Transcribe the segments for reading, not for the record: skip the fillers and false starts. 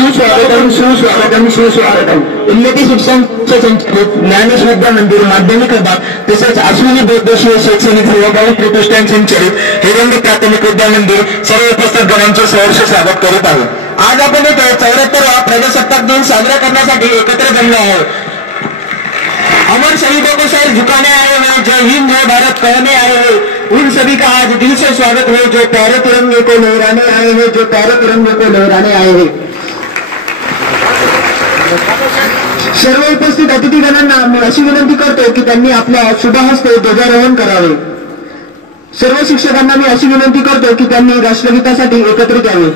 सुस्वागतम सुस्वागतम सुस्वागतम। उन्नती शिक्षण संचालित ज्ञानश्रद्धा मंदिर माध्यमिक विभाग तसेच अश्विनी बौद्धेश्वर शैक्षणिक सेवाभावी प्रतिष्ठान संचालित हिरंग प्राथमिक विद्या मंदिर सर्व उपस्थित गणांचे सहर्ष स्वागत करीत आहे। आज आपण इथे 74वा प्रजासत्ताक दिन साजरा करण्यासाठी एकत्र जमलो आहोत। अमर शहीदों को सर झुकाने आए हैं, जय हिंद जय भारत कहने आए हैं, उन सभी का आज दिल से स्वागत है जो प्यारे तिरंगे को लहराने आए हैं, जो प्यारे तिरंगे को लहराने आए हैं। सर्व उपस्थित अतिथीगणांना मी अशी विनंती करतो की त्यांनी आपल्या शुभ हस्ते ध्वजारोहण करावे। सर्व शिक्षकांना मी अशी विनंती करतो की त्यांनी राष्ट्रगीतासाठी एकत्रित यावे।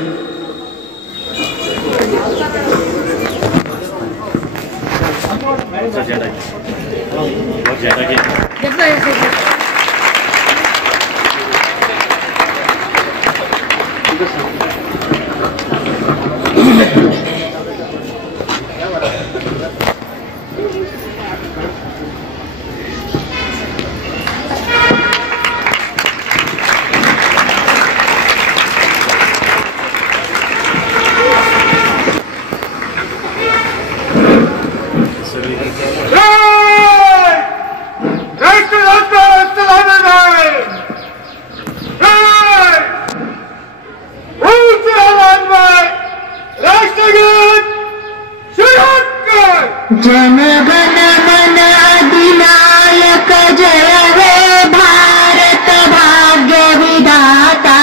जन गण मन अधिनायक जय हे भारत भाग्य विधाता।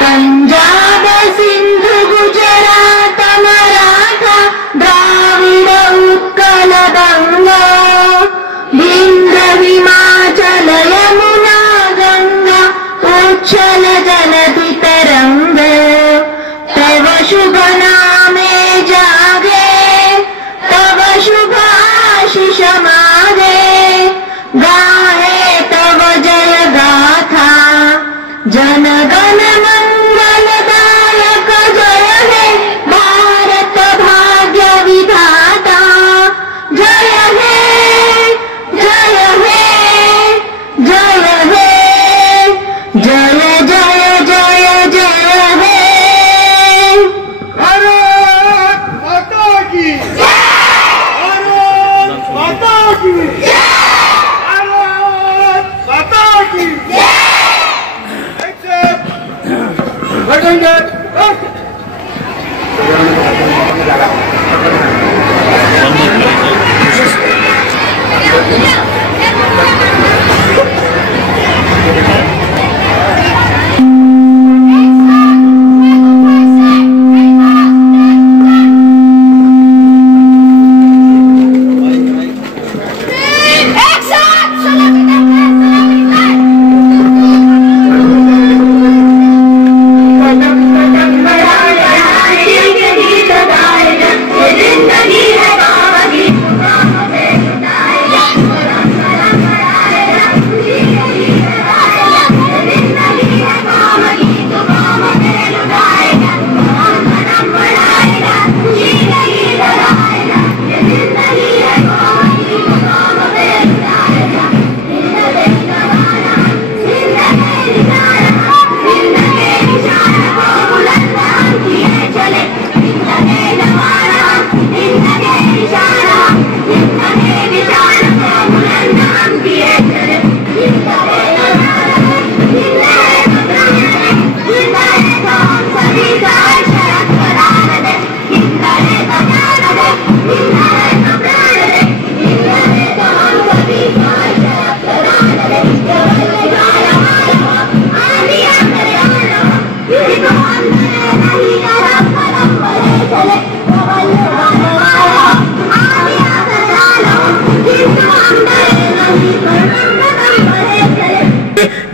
पंजाब सिंधु गुजरात मराठा द्राविड उत्कल गंगा, विंध्य हिमाचल यमुना गंगा, उच्छल जलधि तरंग। तव शुभ नामे जागे, शुभ आशीष मागे, गाहे तव जय गाथा। जन गण मंगलदायक जय हे भारत भाग्य विधाता। जय हे जय हे जय हे जय जय जय जय हे। भारत माता की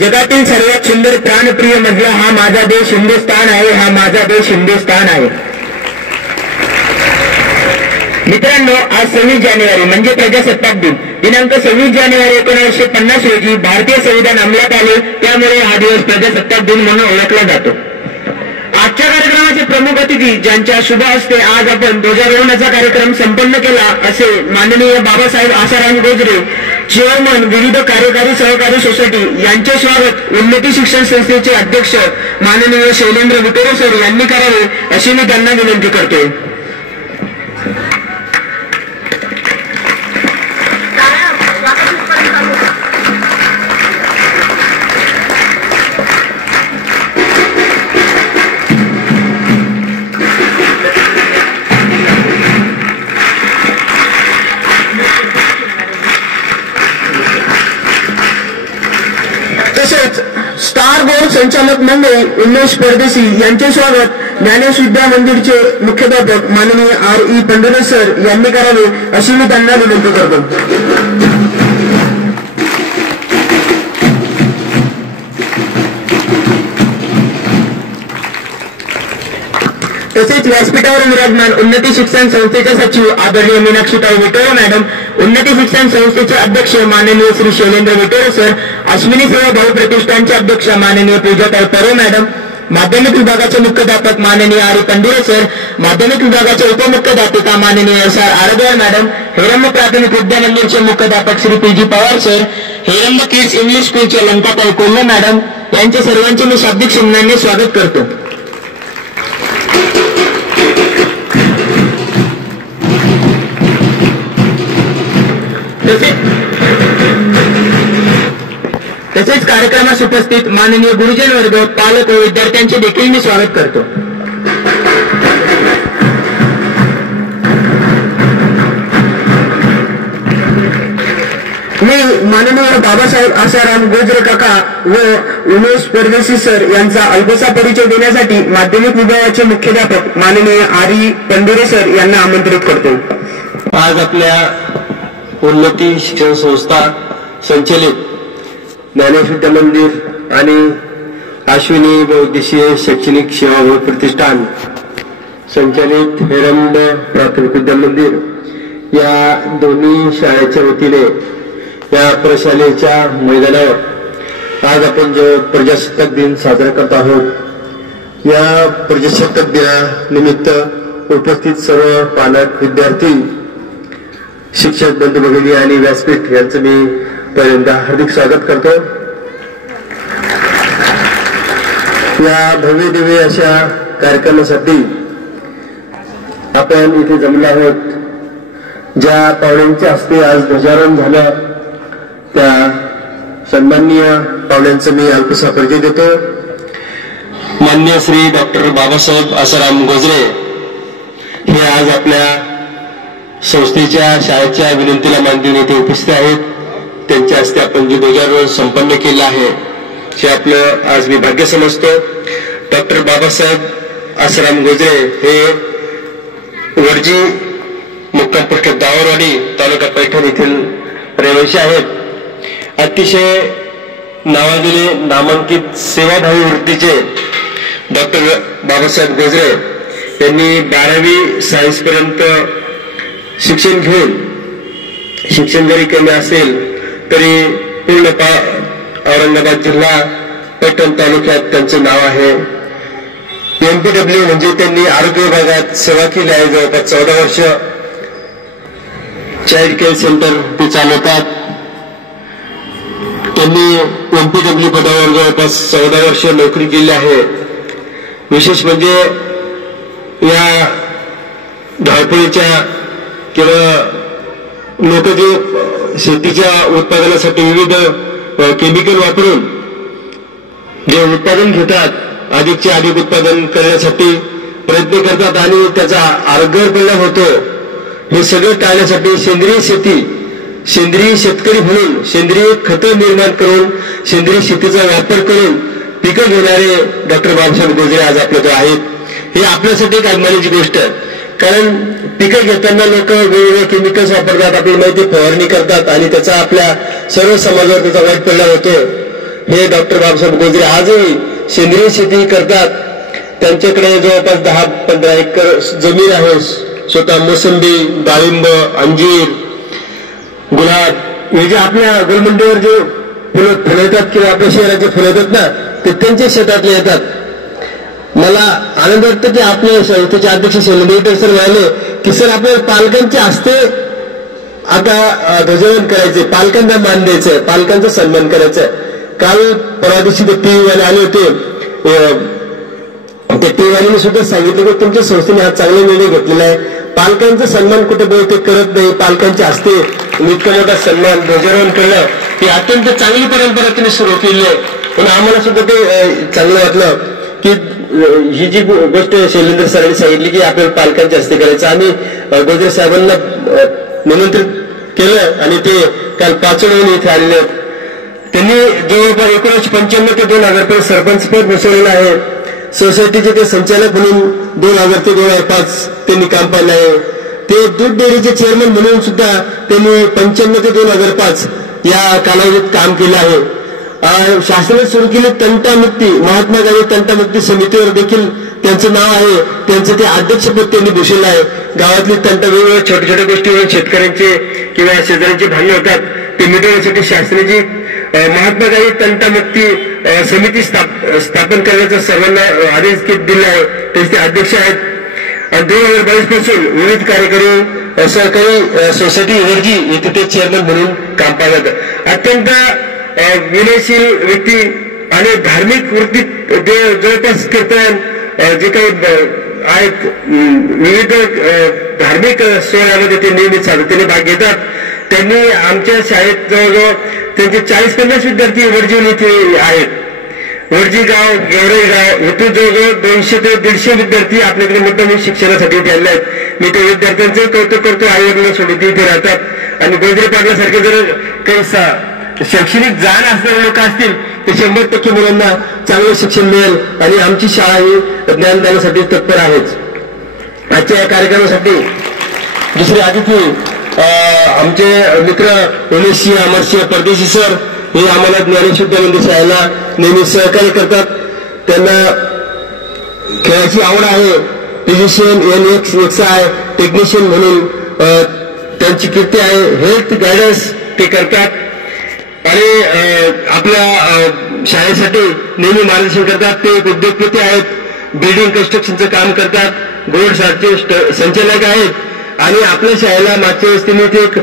जगातील सर्वात सुंदर प्राणप्रिय मधला हा माझा देश हिंदुस्थान आहे, हा माझा देश हिंदुस्थान आहे। मित्रांनो, आज 26 जानेवारी म्हणजे प्रजासत्ताक दिन। दिनांक 26 जानेवारी 1950 रोजी भारतीय संविधान अंमलात आले, त्यामुळे हा दिवस प्रजासत्ताक दिन म्हणून ओळखला जातो। आजच्या कार्यक्रमाचे प्रमुख अतिथी ज्यांच्या शुभ हस्ते आज आपण ध्वजारोहणाचा कार्यक्रम संपन्न केला असे माननीय बाबासाहेब आसाराम गोजरे, चेअरमन विविध कार्यकारी सहकारी सोसायटी यांचे स्वागत उन्नती शिक्षण संस्थेचे अध्यक्ष माननीय शैलेंद्र विटेरे सर यांनी करावे अशी मी त्यांना विनंती करतोय। स्टार गोल्ड संचालक मंडळी उमेश परदेशी यांचे स्वागत ज्ञानेश विद्या मंदिरचे मुख्याध्यापक माननीय R.E. पंढरे सर यांनी करावे अशी मी त्यांना विनंती करतो. तसेच व्यासपीठावर विराजमान उन्नती शिक्षण संस्थेचे सचिव आदरणीय मीनाक्षीताई विटोरे मॅडम, उन्नती शिक्षण संस्थेचे अध्यक्ष माननीय श्री शैलेंद्र विटोरे सर, अश्विनी सेवा भाऊ प्रतिष्ठानचे अध्यक्ष माननीय पूजाताई परे मॅडम, माध्यमिक विभागाचे मुख्याध्यापक माननीय R.E. पंढरे सर, माध्यमिक विभागाचे उपमुख्याध्यापिका माननीय S.R. आरदवार मॅडम, हेरंब प्राथमिक विद्या मंदिरचे मुख्याध्यापक Shri P.G. Pawar sir, Heramb kids English स्कूलचे लंकाताई कोल्हे मॅडम यांचे सर्वांचे मी शाब्दिक शुभेच्छांनी स्वागत करतो. तसेच कार्यक्रमास उपस्थित माननीय गुरुजन वर्ग, पालक व विद्यार्थ्यांचे देखील मी स्वागत करतो. मी माननीय बाबासाहेब आसाराम गोजरे काका व उमेश परदेशी सर यांचा अल्पसा परिचय देण्यासाठी माध्यमिक विभागाचे मुख्याध्यापक माननीय R.E. पंढरे सर यांना आमंत्रित करतो. आज आपल्या उन्नती शिक्षण संस्था संचलित ज्ञानेश विद्या मंदिर आणि अश्विनी बहुउद्देशीय शैक्षणिक सेवा प्रतिष्ठान संचलित हेरंब प्राथमिक विद्या मंदिर या दोन्ही शाळेच्या वतीने या प्रशालेच्या मैदानावर आज आपण जो प्रजासत्ताक दिन साजरा करत आहोत, या प्रजासत्ताक दिनानिमित्त उपस्थित सर्व पालक, विद्यार्थी, शिक्षक बंधू भगिनी आणि व्यासपीठ यांचं मी पहिल्यांदा हार्दिक स्वागत करतो. या भव्य दिव्य अशा कार्यक्रमासाठी आपण इथे जमलो आहोत. ज्या पाहुण्यांच्या हस्ते आज ध्वजारोहण झालं त्या सन्माननीय पाहुण्यांचं मी अल्पसा परिचय देतो. मान्य श्री डॉक्टर बाबासाहेब आसाराम गोजरे हे आज आपल्या संस्थेच्या शाळेच्या विनंतीला मान देऊन येथे उपस्थित आहेत. त्यांच्या हस्ते आपण जे ध्वजारोहण संपन्न केलं आहे हे आपलं आज मी भाग्य समजतो. डॉक्टर बाबासाहेब आसाराम गोजरे हे वर्जी मुक्काम पोस्ट दावरवाडी तालुका पैठण येथील रहिवासी आहेत. अतिशय नावाजलेले नामांकित सेवाभावी वृत्तीचे डॉक्टर बाबासाहेब गोजरे यांनी 12वी सायन्स पर्यंत शिक्षण घेऊन शिक्षण जरी कमी असेल तरी पूर्ण औरंगाबाद जिल्हा पैठण तालुक्यात त्यांचं नाव आहे. MPW म्हणजे त्यांनी आरोग्य विभागात सेवा केली आहे. जवळपास 14 वर्ष चाइल्ड केअर सेंटर ते चालवतात. त्यांनी MPW पदावर जवळपास 14 वर्ष नोकरी केली आहे. विशेष म्हणजे या धावपळीच्या किंवा लोक जे शेतीच्या उत्पादनासाठी विविध केमिकल वापरून जे उत्पादन घेतात अधिकचे अधिक उत्पादन करण्यासाठी प्रयत्न करतात आणि त्याचा आरोग्यावर परिणाम होतो. हे सगळं टाळण्यासाठी सेंद्रिय शेती, सेंद्रिय शेतकरी म्हणून सेंद्रिय खतं निर्माण करून सेंद्रिय शेतीचा वापर करून पिकं घेणारे डॉक्टर बाबासाहेब गोजरे आज आपल्याकडे आहेत. हे आपल्यासाठी एक अभिमानाची गोष्ट आहे. कारण पिकं घेताना लोक वेगवेगळे केमिकल्स वापरतात, आपल्याला माहिती फवारणी करतात आणि त्याचा आपल्या सर्व समाजावर त्याचा वाईट परिणाम होतो. हे डॉक्टर बाबासाहेब गोजरे आजही सेंद्रिय शेती करतात. त्यांच्याकडे जवळपास 10-15 एकर जमीन आहे. स्वतः मोसंबी, डाळिंब, अंजीर, गुलाब हे जे आपल्या गोलमंडीवर जे फुलं येतात किंवा आपल्या शहराचे फुलं येतात ना ते त्यांच्या शेतातले येतात. मला आनंद वाटतं की आपले संस्थेचे अध्यक्ष शैलेंद्र सर म्हणाले की सर आपल्या पालकांच्या हस्ते आता ध्वजारोहण करायचे, पालकांना मान द्यायचंय, पालकांचा सन्मान करायचा. काल परवा दिवशी ते टीव्हीवाले आले होते. त्या टीव्हीवाल्यांनी सुद्धा सांगितलं की तुमच्या संस्थेने हा चांगला निर्णय घेतलेला आहे. पालकांचा सन्मान कुठे बहुतेक करत नाही. पालकांच्या हस्ते इतका मोठा सन्मान ध्वजारोहण करणं ही अत्यंत चांगली परंपरा त्यांनी सुरू केली आहे. पण आम्हाला सुद्धा ते चांगलं वाटलं की ही जी गोष्ट शैलेंद्र सरांनी सांगितली की आपल्याला पालकांच्या हस्ते करायचं. आम्ही गोजरे साहेबांना निमंत्रित केलं आणि ते काल 5 इथे आलेले आहेत. त्यांनी जवळपास 1995 ते 2000 सरपंच पद बसवलेलं आहे. सोसायटीचे ते संचालक म्हणून 2000 ते 2005 त्यांनी काम पाहिलं आहे. ते दूध डेअरीचे चेअरमन म्हणून सुद्धा त्यांनी 95 ते 2005 या कालावधीत काम केलं आहे. शासनाने सुरू केली तंटामुक्ती, महात्मा गांधी तंटामुक्ती समितीवर देखील त्यांचं नाव आहे. त्यांचं ते अध्यक्षपद त्यांनी भूषवलं आहे. गावातली तंट वेगवेगळ्या छोट्या छोट्या गोष्टीवर शेतकऱ्यांचे किंवा शेजाऱ्यांचे भांडण होतात ते मिटवण्यासाठी शासनाची महात्मा गांधी तंटामुक्ती समिती स्थापन करण्याचा सर्वांना आदेश दिला आहे. त्याचे ते अध्यक्ष आहेत. 2022 पासून विविध कार्यकारी सहकारी सोसायटी वर्जी येथे ते चेअरमन म्हणून काम पाहतात. अत्यंत विनयशील व्यक्ती आणि धार्मिक वृत्तीत जवळपास कीर्तन जे काही आहेत विविध धार्मिक सोहळ्यामध्ये ते नेहमी सातत्याने भाग घेतात. त्यांनी आमच्या शाळेत जवळजवळ त्यांचे 40-50 विद्यार्थी वर्जीहून इथे आहेत. वर्जी गाव, गेवराई गाव इथून जवळजवळ 200 ते 150 विद्यार्थी आपल्याकडे मुद्दाम शिक्षणासाठी इथे आले आहेत. मी त्या विद्यार्थ्यांचं कौतुक करतो. आई वडिलांना सोडून इथे राहतात आणि गोंधळे पाडल्यासारखे जर काही शैक्षणिक जाण असणारे लोक असतील तर 100% मुलांना चांगलं शिक्षण मिळेल आणि आमची शाळा ही ज्ञानदानासाठी तत्पर आहेच. आजच्या या कार्यक्रमासाठी दुसरे अतिथी आमचे मित्र उमेश सिंह, अमरसिंह परदेशी सर हे आम्हाला ज्ञानेश्वर विद्यामंदिर शाळेला नेहमी सहकार्य करतात. त्यांना खेळाची आवड आहे. फिजिशियन NXI टेक्निशियन म्हणून त्यांची कीर्ती आहे. हेल्थ गायडन्स ते करतात आणि आपल्या शाळेसाठी नेहमी मार्गदर्शन करतात. ते एक उद्योगपती आहेत. बिल्डिंग कन्स्ट्रक्शनचं काम करतात. गोल्ड सारखे संचालक आहेत आणि आपल्या शाळेला मागच्या वेळेस त्यांनी ते एक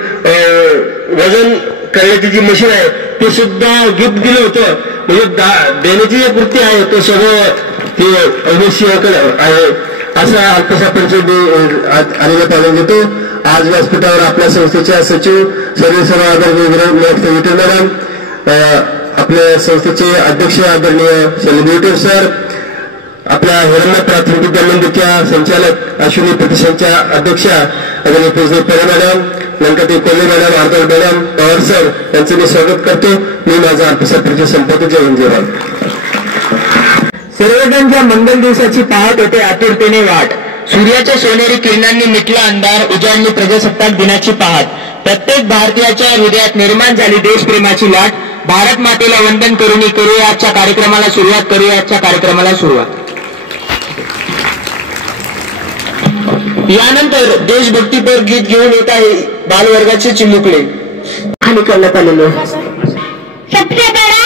वजन करण्याची जी मशीन आहे ते सुद्धा गिफ्ट दिलं होतं. म्हणजे देण्याची जी वृत्ती आहे तो स्वभाव ते अवश्य आहे. असा अल्पसा परिचय आलेला पालन देतो. आज व्यासपीठावर आपल्या संस्थेच्या सचिव सर्व आदरणीय मॅडम, आपल्या संस्थेचे अध्यक्ष आदरणीय सेलिब्रिटी सर, आपल्या हिरण्य प्राथमिक विद्या मंदिरच्या संचालक अश्विनी प्रतिष्ठानच्या अध्यक्षा आदरणीय पूजनीय परे मॅडम, लंकाती कोल्हे मॅडम, आरदार मॅडम, पवार सर यांचं मी स्वागत करतो. मी माझा अल्पसा परिचय संपवतो. जय हिंद, जय भारत. सर्वजण ज्या मंगल दिवसाची पाहत होते आतुरतेने वाट, सूर्याच्या सोनेरी किरणांनी मिटला अंधार, उजाडली प्रजासत्ताक दिनाची पहाट. प्रत्येक भारतीयाच्या हृदयात निर्माण झाली देशप्रेमाची लाट. भारत मातेला वंदन करूया आजच्या कार्यक्रमाला सुरुवात. करूया आजच्या कार्यक्रमाला सुरुवात. यानंतर देशभक्तीपर गीत घेऊन येत आहे बालवर्गाचे चिमुकले आणि करण्यात आलेले. सबसे बड़ा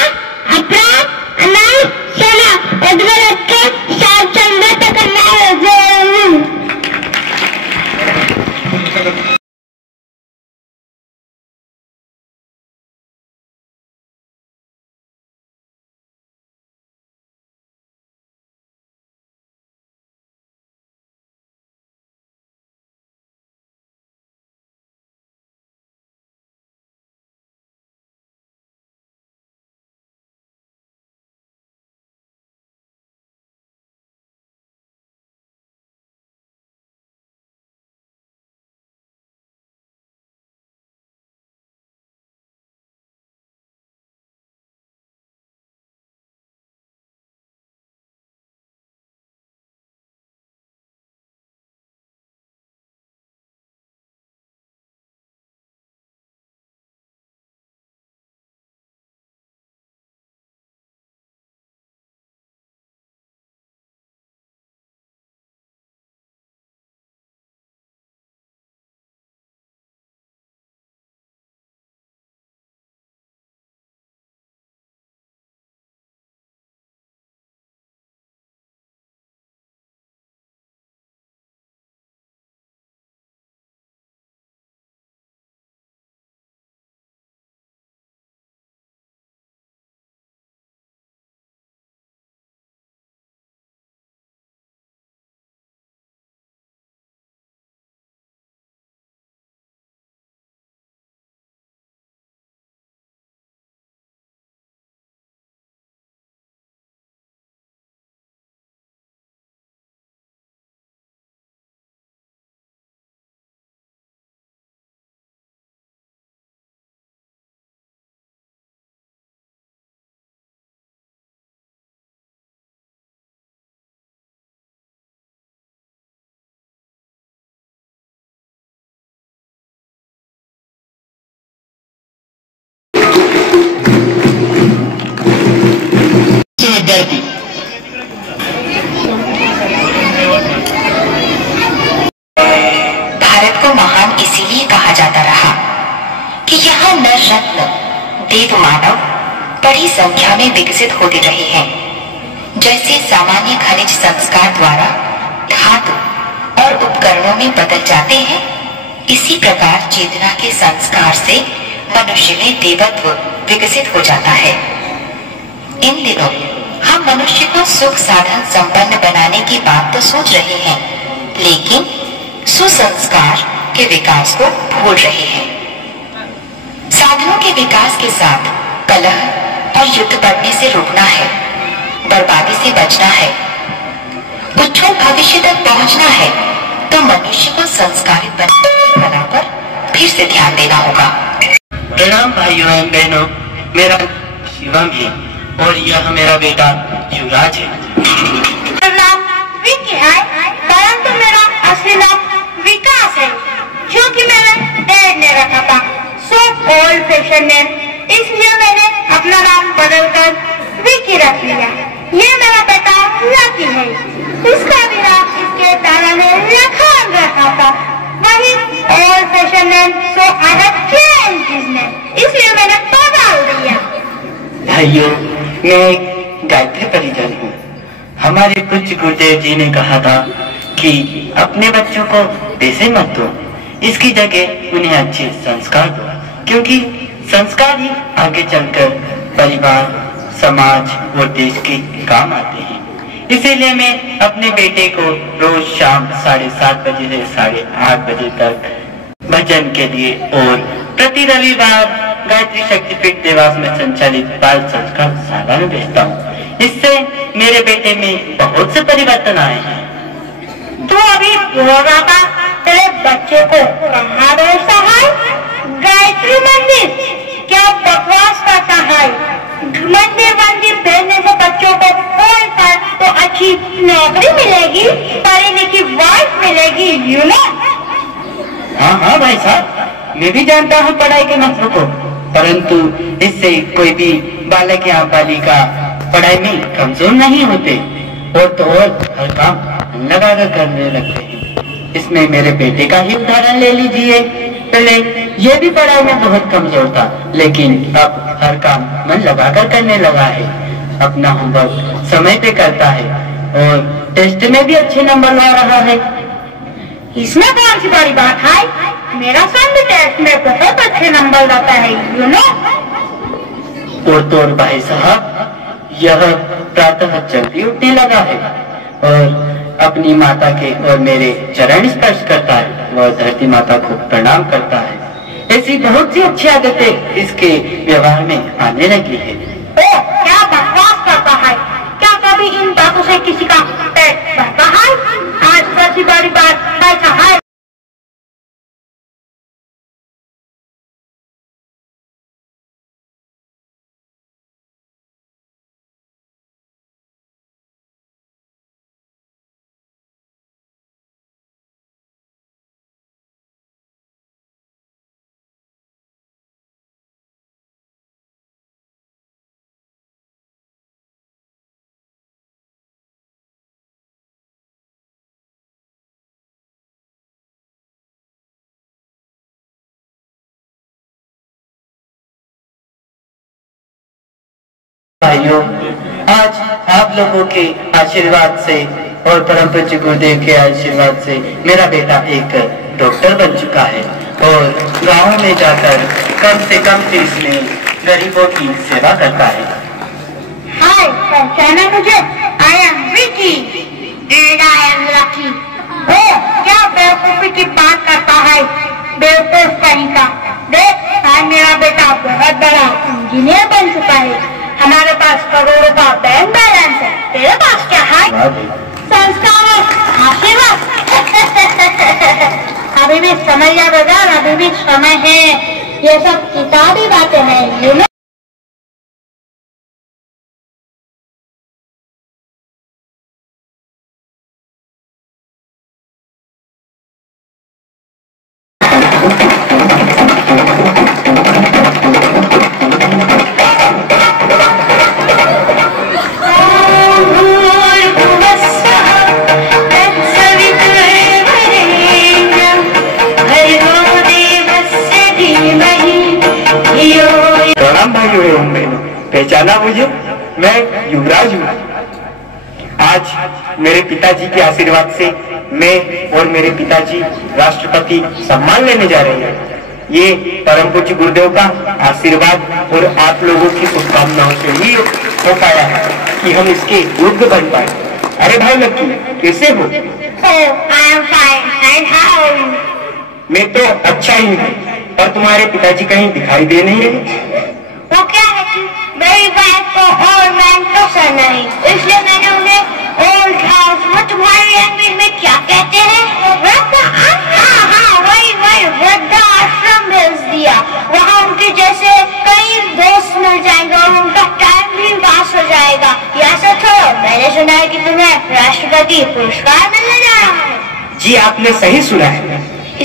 अपराध अनाज सोना अधवरत के साथ संगत करना है. देव मानव बड़ी संख्या में विकसित होते रहे हैं। जैसे सामान्य खनिज संस्कार द्वारा धातु और उपकरणों में बदल जाते हैं, इसी प्रकार चेतना के संस्कार से मनुष्य में देवत्व विकसित हो जाता है। इन दिनों हम मनुष्य को सुख साधन संपन्न बनाने की बात तो सोच रहे हैं, लेकिन सुसंस्कार के विकास को भूल रहे हैं। साधनों के विकास के साथ कलह और युद्ध बढ़ने से रुकना है, बर्बादी से बचना है, उज्जवल भविष्य तक पहुंचना है, तो मनुष्य को संस्कारित बनने की कला पर फिर से ध्यान देना होगा। प्रणाम भाइयों एवं बहनों, मेरा शिवम है और यह मेरा बेटा युवराज है। मेरा नाम विकी है, परंतु मेरा असली नाम विकास है, जो कि मेरे डैड ने रखा था। सो ओल्ड फैशन नेम, इसलिए मैंने अपना नाम बदलकर विकी रख लिया। ये मेरा बेटा लकी है, इसका भी नाम इसके दादा ने लखान रखा था। वही old fashion name, so I have changed his name, इसलिए मैंने बदल दिया। भाइयों, मैं एक गायत्री परिजन हूँ। हमारे पूज्य गुरुदेव जी ने कहा था कि अपने बच्चों को वैसे मत दो, इसकी जगह उन्हें अच्छे संस्कार दो, क्योंकि संस्कार ही आगे चलकर परिवार, समाज और देश के काम आते हैं। इसीलिए मैं अपने बेटे को रोज शाम 7:30 बजे से 8:30 बजे तक भजन के लिए और प्रति रविवार गायत्री शक्तिपीठ देवास में संचालित बाल संस्कार शाला में भेजता हूँ। इससे मेरे बेटे में बहुत से परिवर्तन आए हैं। तो अभी बोल रहा था तेरे बच्चे को कहाँ भेजता है? गायत्री मंदिर? क्या बकवास करता है? मंदिर भेजने से बच्चों को तो अच्छी नौकरी मिलेगी, पढ़ी लिखी वाइफ मिलेगी, यू नो। हाँ भाई साहब, मैं भी जानता हूँ पढ़ाई के महत्व को, परंतु इससे कोई भी बालक या बालिका पढ़ाई में कमजोर नहीं होते और तो और हर काम लगा कर करने लगते हैं। इसमें मेरे बेटे का ही उदाहरण ले लीजिए। पहले ये भी पढ़ाई में बहुत कमजोर था, लेकिन अब हर काम मन लगाकर करने लगा है। अपना होमवर्क समय पे करता है और टेस्ट में भी अच्छे नंबर ला रहा है। इसमें कौन सी बड़ी बात है? मेरा सन भी टेस्ट में बहुत अच्छे नंबर लाता है, यू नो। और तो और भाई साहब, यह प्रातः जल्दी उठने लगा है और अपनी माता के और मेरे चरण स्पर्श करता है, वह धरती माता को प्रणाम करता है। ऐसी बहुत सी अच्छी आदतें इसके व्यवहार में आने लगी है। ओ, क्या बकवास करता है? क्या कभी इन बातों से किसी का पेट भरता है? आज सबसे बड़ी बात ऐसा है। भाइयों, आज आप लोगों के आशीर्वाद से और परम पूज्य गुरुदेव के आशीर्वाद से मेरा बेटा एक डॉक्टर बन चुका है और गाँव में जाकर कम से कम फीस में गरीबों की सेवा करता है। हाय, पहचाना मुझे? I am Vicky and I am Lucky. Oh, क्या बेवकूफी की बात करता है, बेवकूफ कहीं का। देख, आज मेरा बेटा बहुत बड़ा इंजीनियर बन चुका है। हमारे पास करोड़ों का बैंक बैलेंस है। तेरे पास क्या है? संस्कार और आशीर्वाद। अभी भी समय या बाजार, अभी भी समय है। ये सब किताबी बातें हैं, यू नो। भाइयों एवं बहनों, पहचाना मुझे? मैं युवराज हूँ। आज मेरे पिताजी के आशीर्वाद से मैं और मेरे पिताजी राष्ट्रपति सम्मान लेने जा रहे हैं। ये परम पूज्य गुरुदेव का आशीर्वाद और आप लोगों की शुभकामनाओं से ही हो पाया है कि हम इसके योग्य बन पाए। अरे भाई लक्की, कैसे हो? I am fine. And how are you? मैं तो अच्छा ही हूँ, पर तुम्हारे पिताजी कहीं दिखाई दे नहीं रहे। वो क्या है कि मेरी बात को ओल्ड मैन पसंद नहीं, इसलिए मैंने उन्हें ओल्ड हाउस, वो तुम्हारी लैंग्वेज में क्या कहते हैं, वही वृद्धाश्रम भेज दिया। वहाँ उनके जैसे कई दोस्त मिल जाएंगे और उनका टाइम भी पास हो जाएगा। या सच हो? मैंने सुना है कि तुम्हें राष्ट्रपति पुरस्कार मिलने जा रहा है। जी आपने सही सुना है।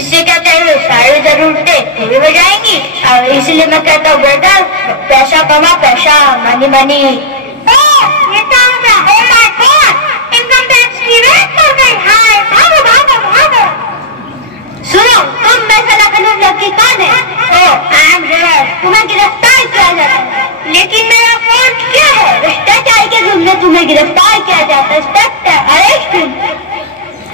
इससे क्या तेरे सारी जरूरतें पूरी हो जाएंगी, और इसलिए मैं कहता हूँ बेटा, पैसा कमा, पैसा मनी मनी। इनकम टैक्स की रेट बढ़ गई। हाय, भागो भागो भागो। सुनो, तुम में से लखनऊ लड़की कौन है? तुम्हें गिरफ्तार किया जाता है। लेकिन मेरा फॉल्ट क्या है? भ्रष्टाचार के जुर्म में तुम्हें गिरफ्तार किया जाता है। Inspector, arrest.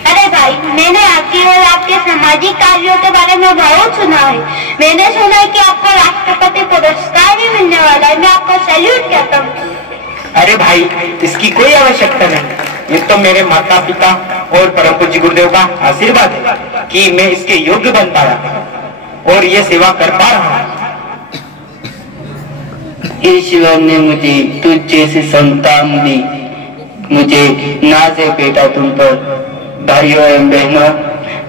अरे भाई, मैंने आपकी और आपके सामाजिक कार्यों के बारे में बहुत सुना है। मैंने सुना है कि आपको राष्ट्रपति पुरस्कार भी मिलने वाला है। मैं आपको सैल्यूट करता हूँ। अरे भाई, इसकी कोई आवश्यकता नहीं। ये तो मेरे माता पिता और परम पूज्य गुरुदेव का आशीर्वाद है कि मैं इसके योग्य बन पाया और ये सेवा कर पा रहा हूँ। ईश्वर ने मुझे तुझ जैसी संतान दी। मुझे नाज है बेटा तुम पर। भाइयों एवं बहनों,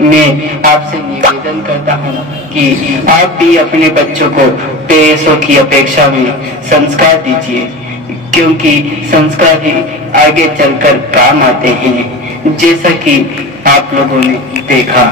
मैं आपसे निवेदन करता हूँ कि आप भी अपने बच्चों को पैसों की अपेक्षा में संस्कार दीजिए, क्योंकि संस्कार ही आगे चलकर काम आते हैं, जैसा कि आप लोगों ने देखा।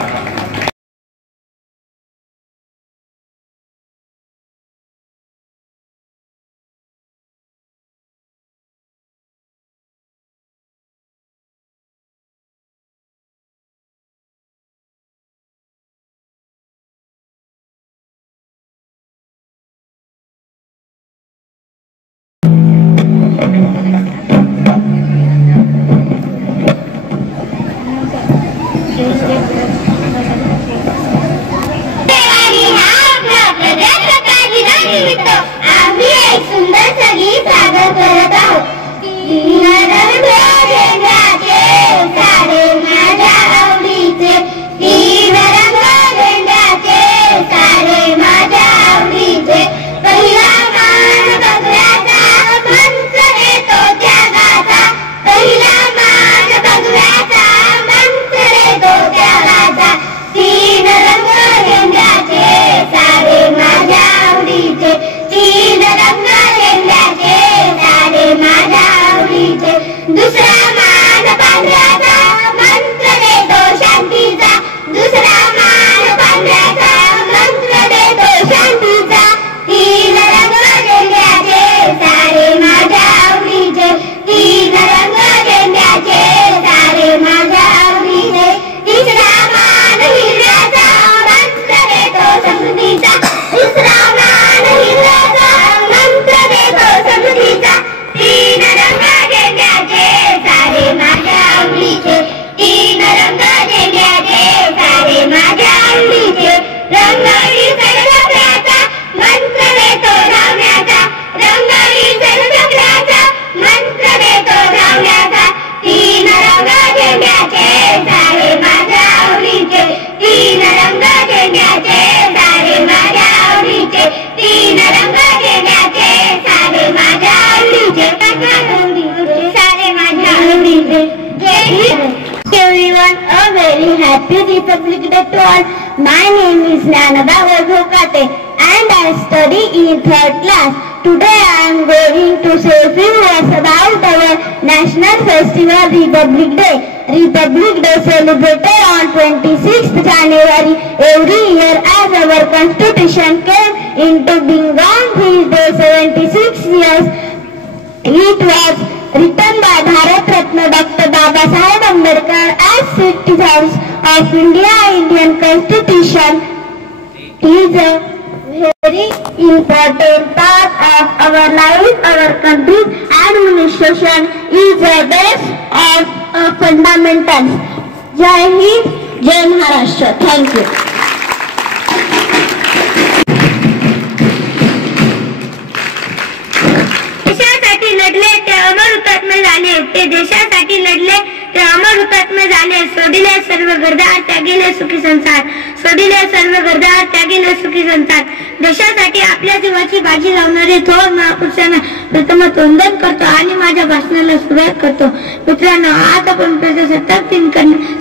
Happy Republic Day to all. My name is Nanada Vajokate and I study in 3rd class. Today I am going to say a few words about our national festival Republic Day. Republic Day celebrated on 26th January every year as our constitution came into being on this day 76 years. It was written by Bharat Ratna Dr. Babasaheb Ambedkar as citizens of India. Indian Constitution is a very important part of our life, our country's administration is a base of fundamentals. Jai Hind, Jai Maharashtra. Thank you. देशासाठी लढले ते अमर हुतात्मे झाले, ते देशासाठी लढले ते अमर हुतात्मे झाले. सोडिले सर्व गर्दा त्यागिले सुखी संसार, सोडिले सर्व गर्दा त्यागिले सुखी संसार. देशासाठी आपल्या जीवाची बाजी लावणारे थोर महापुरुषांना प्रथमच वंदन करतो आणि माझ्या भाषणाला सुरुवात करतो. मित्रांनो, आज आपण प्रजासत्ताक दिन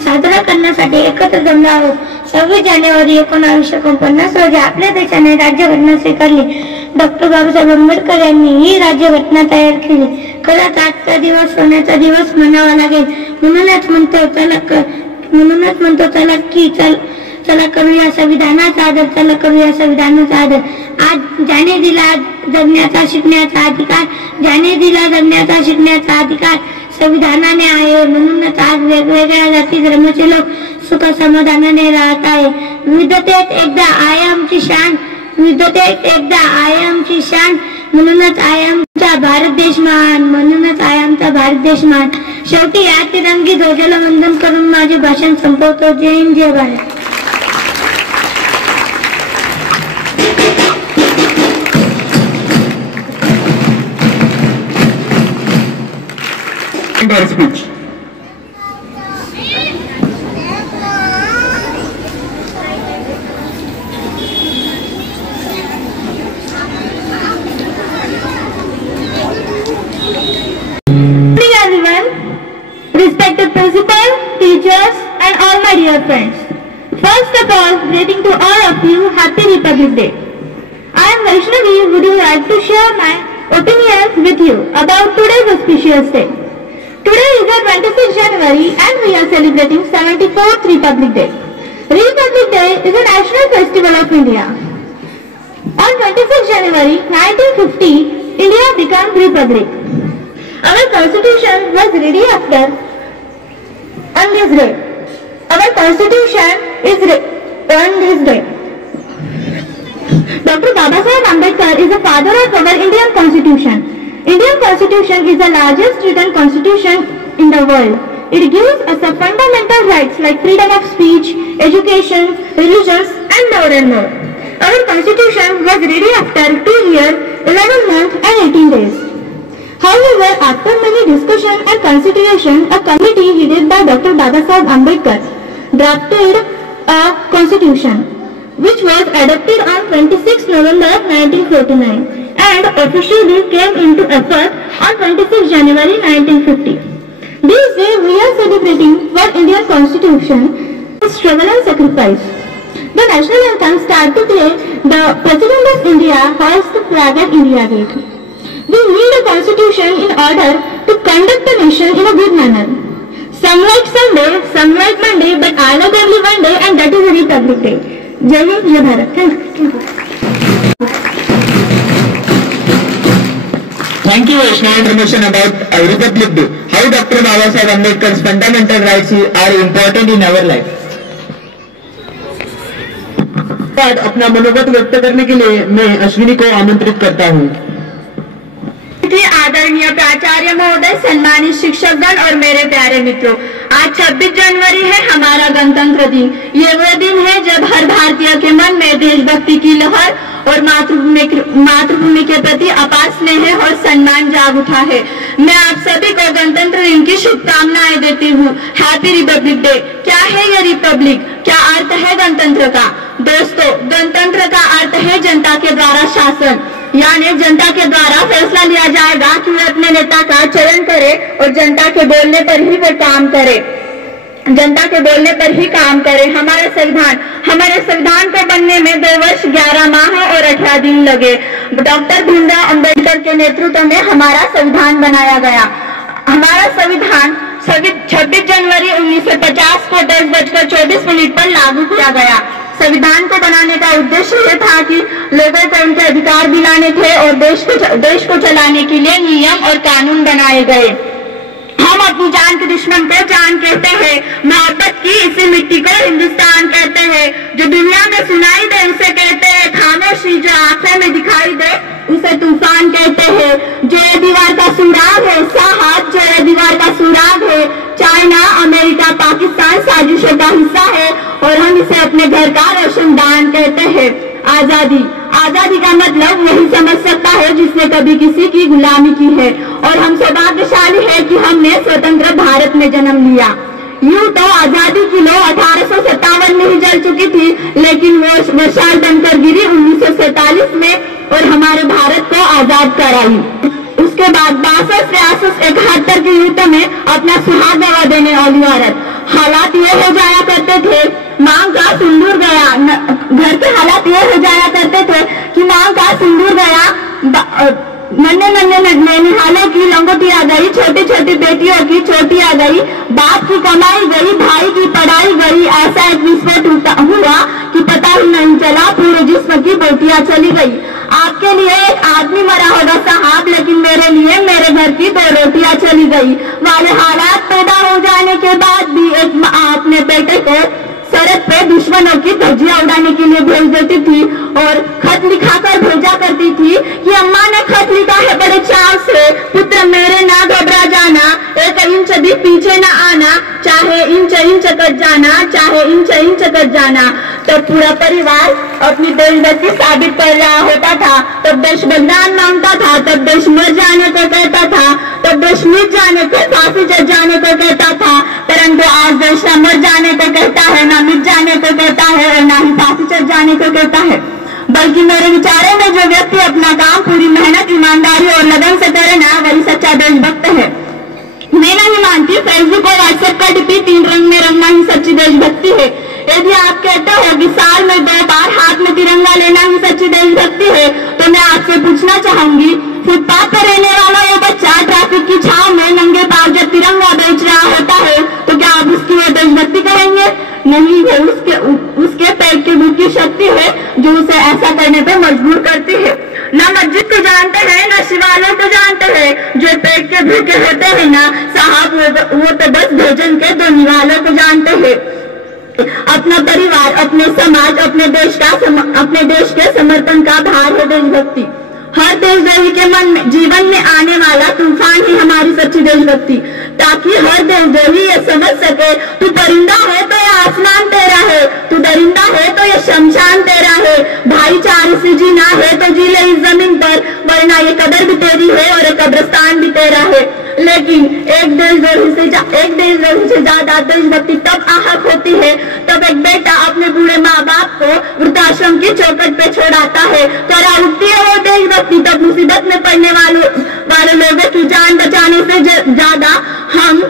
साजरा करण्यासाठी एकत्र जमलो आहोत. 26 जानेवारी 1949 रोजी आपल्या देशाने राज्यघटना स्वीकारली. डॉक्टर बाबासाहेब आंबेडकर यांनी ही राज्यघटना तयार केली. खरंच आजचा दिवस सोन्याचा दिवस म्हणावा लागेल. म्हणूनच म्हणतो चला करूया संविधानाचा आदर, चला करूया संविधानाचा आदर. आज ज्याने दिला जगण्याचा शिकण्याचा अधिकार, ज्याने दिला जगण्याचा शिकण्याचा अधिकार संविधानाने आहे. म्हणूनच आज वेगवेगळ्या जाती धर्माचे लोक सुख समाधानाने राहत आहे. विविधतेत एकदा आहे आमची शान, विविधतेत एकदा आहे आमची शान. म्हणूनच आहे आमचा भारत देश महान, म्हणूनच आहे आमचा भारत देश महान. शेवटी या तिरंगी ध्वजाला वंदन करून माझे भाषण संपवतो. जय हिंद, जय Bharat. Speech. Respected principal, teachers and all my dear friends. First of all, greeting to all of you, Happy Republic Day. I am Vaishnavi. Would you like to share my opinions with you about today's auspicious day? Today is the 26th January and we are celebrating 74th Republic Day. Republic Day is a national festival of India. On 26th January 1950, India became Republic. Our constitution was ready on this day. Our constitution is on this day. Dr. Babasaheb Ambedkar is the father of our Indian constitution. Indian constitution is the largest written constitution in the world. It gives us a fundamental rights like freedom of speech, education, religions and more. Our constitution was ready after 2 years, 11 months and 18 days. However, after many discussion and consideration, a committee headed by Dr. Babasaheb Ambedkar drafted a constitution, which was adopted on 26 November 1949 and officially came into effect on 26 January 1950. This day we are celebrating for Indian Constitution, struggle and sacrifice. The national anthem started to play. The President of India hoists the flag at India Gate. We need a constitution in order to conduct the nation in a good manner. Some like Sunday, some like Monday, but I love only one day, and that is a Republic Day. Jai Hind, Jai Bharat. Thank you. Thank you, Vaishnavi. Information about Republic Day. How Dr. Babasaheb Ambedkar's fundamental rights are important in our life. आज अपना मनोगत व्यक्त करने के लिए मैं अश्विनी को आमंत्रित करता हूँ. आदरणीय प्राचार्य महोदय, सम्मानित शिक्षकगण और मेरे प्यारे मित्रों, आज 26 जनवरी है हमारा गणतंत्र दिन. ये वो दिन है जब हर भारतीय के मन में देशभक्ति की लहर और मातृभूमि के प्रति अपार स्नेह और सम्मान जाग उठा है. मैं आप सभी को गणतंत्र दिन की शुभकामनाएं देती हूँ. Happy Republic day. क्या है ये रिपब्लिक? क्या अर्थ है गणतंत्र का? दोस्तों, गणतंत्र का अर्थ है जनता के द्वारा शासन, यानी जनता के द्वारा फैसला लिया जाएगा कि वे अपने नेता का चयन करे और जनता के बोलने पर ही वो काम करे, जनता के बोलने पर ही काम करे. हमारे संविधान को बनने में 2 वर्ष 11 माह और 18 दिन लगे. डॉक्टर भीमराव अंबेडकर के नेतृत्व में हमारा संविधान बनाया गया. हमारा संविधान 26 जनवरी 1950 को 10:24 पर लागू किया गया. संविधान को बनाने का उद्देश्य यह था कि लोगों को उनके अधिकार दिलाने थे और देश को चलाने के लिए नियम और कानून बनाए गए. हम अपनी जान के दुश्मन को जान कहते हैं, मोहब्बत की इसी मिट्टी को हिंदुस्तान कहते हैं। जो दुनिया में सुनाई दे उसे कहते हैं खामोशी, जो आंखें में दिखाई दे उसे तूफान कहते हैं। जो ये दीवार का सुराग है साहब, जो ये दीवार का सुराग है, चाइना, अमेरिका, पाकिस्तान साजिशों का हिस्सा है और हम इसे अपने घर का रोशनदान कहते हैं। आजादी, आजादी का मतलब वही समझ सकता है जिसने कभी किसी की गुलामी की है, और हम सौभाग्यशाली है कि हमने स्वतंत्र भारत में जन्म लिया। यूं तो आजादी की लौ 1857 में ही जल चुकी थी, लेकिन वो मशाल बनकर गिरी 1947 में और हमारे भारत को आजाद कराई। उसके बाद 62, 63, 71 के युद्ध में अपना सुहाग गवा देने वाली औरत। हालात ये हो जाया करते थे, मांग का सिंदूर गया, घर के हालात ये हो जाया करते थे कि मांग का सिंदूर गया, नन्हे नन्हे ननिहालों की लंगोटी आ गई, छोटी छोटी बेटियों की चोटी आ गई, बाप की कमाई गई, भाई की पढ़ाई गई। ऐसा एक विस्फोट हुआ कि पता ही नहीं चला, पूरे जिस्म की बोटियां चली गई। आपके लिए एक आदमी मरा होगा साहब, लेकिन मेरे लिए मेरे घर की 2 रोटियां चली गई वाले हालात पैदा हो जाने के बाद भी एक माँ अपने बेटे को सरहद पे दुश्मनों की धज्जियां उड़ाने के लिए भेज देती थी और खत लिखाकर भेजा करती थी कि अम्मा ने खत लिखा है बड़े चाव से, पुत्र मेरे ना घबरा जाना, 1 इंच भी पीछे ना आना, चाहे इंच इंच कट जाना, चाहे इंच इंच कट जाना। तो पूरा परिवार अपनी देशभक्ति साबित कर रहा होता था। तब देश बलिदान मांगता था, तब देश मर जाने को कहता था, तब देश मिट जाने को, फांसी चढ़ जाने को कहता था। परंतु आज देश ना मर जाने को कहता है, ना मिट जाने को कहता है और ना ही फांसी चढ़ जाने को कहता है। बल्कि मेरे विचारों में जो व्यक्ति अपना काम पूरी मेहनत, ईमानदारी और लगन से करे ना, वही सच्चा देशभक्त है। मैं नहीं मानती फेसबुक और व्हाट्सएप का डीपी 3 रंग में रंगना ही सच्ची देशभक्ति है। यदि आप कहते हो कि साल में 2 बार हाथ में तिरंगा लेना ही सच्ची देशभक्ति है, तो मैं आपसे पूछना चाहूंगी, फुटपाथ पर रहने वाला वो बच्चा ट्रैफिक की छांव में नंगे पांव जब तिरंगा बेच रहा होता है, तो क्या आप उसकी वो देशभक्ति कहेंगे? नहीं, है उसके पेट के भूख की शक्ति है जो उसे ऐसा करने पे मजबूर करती है। न मस्जिद को जानते हैं, न शिवालयों को जानते हैं, जो पेट के भूखे होते हैं ना साहब, वो तो बस भोजन के 2 निवालों को जानते हैं। अपना परिवार, अपने समाज, अपने देश के समर्पण का भार है देशभक्ति। हर देशद्रोही के जीवन में आने वाला तूफान ही हमारी सच्ची देशभक्ति, ताकि हर देशद्रोही ये समझ सके, तू परिंदा है तो ये आसमान तेरा है, तू दरिंदा है तो ये शमशान तेरा है, भाईचारे से जीना है तो जी ले इस जमीन पर, वरना ये कब्र भी तेरी है और ये कब्रिस्तान भी तेरा है। लेकिन एक देशद्रोही से ज्यादा देशभक्ति तब आहत होती है तब एक बेटा अपने बूढ़े माँ बाप को वृद्धाश्रम की चौखट पे छोड़ाता है। करा उठती है वो देशभक्ति तब मुसीबत में पड़ने वाले लोगों की जान बचाने से ज्यादा हम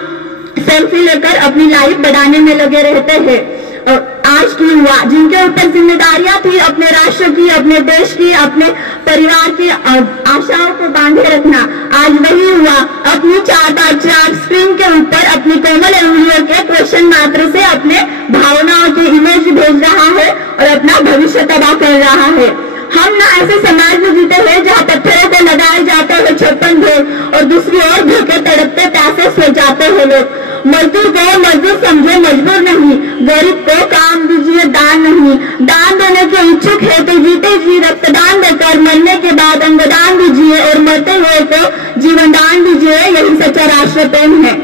सेल्फी लेकर अपनी लाइफ बढ़ाने में लगे रहते हैं। और आज की युवा जिनके ऊपर जिम्मेदारियां थी अपने राष्ट्र की, अपने देश की, अपने परिवार की आशाओं को बांधे रखना, आज वही युवा अपनी 4x4 स्क्रीन के ऊपर अपनी कोमल उंगलियों के क्वेश्चन मात्र से अपने भावनाओं की इमेज भेज रहा है और अपना भविष्य तबाह कर रहा है। हम ना ऐसे समाज में जीते हैं जहाँ पत्थरों को लगाए जाते हैं 56 भेद और दूसरी ओर भूखे तड़पते प्यासे सो जाते हैं लोग। मजदूर को मजदूर समझे, मजबूर नहीं। गरीब को काम दीजिए, दान नहीं। दान देने के इच्छुक है तो जीते जी रक्तदान देकर मरने के बाद अंगदान दीजिए और मरते हुए को जीवन दान दीजिए, यही सच्चा राष्ट्र प्रेम है।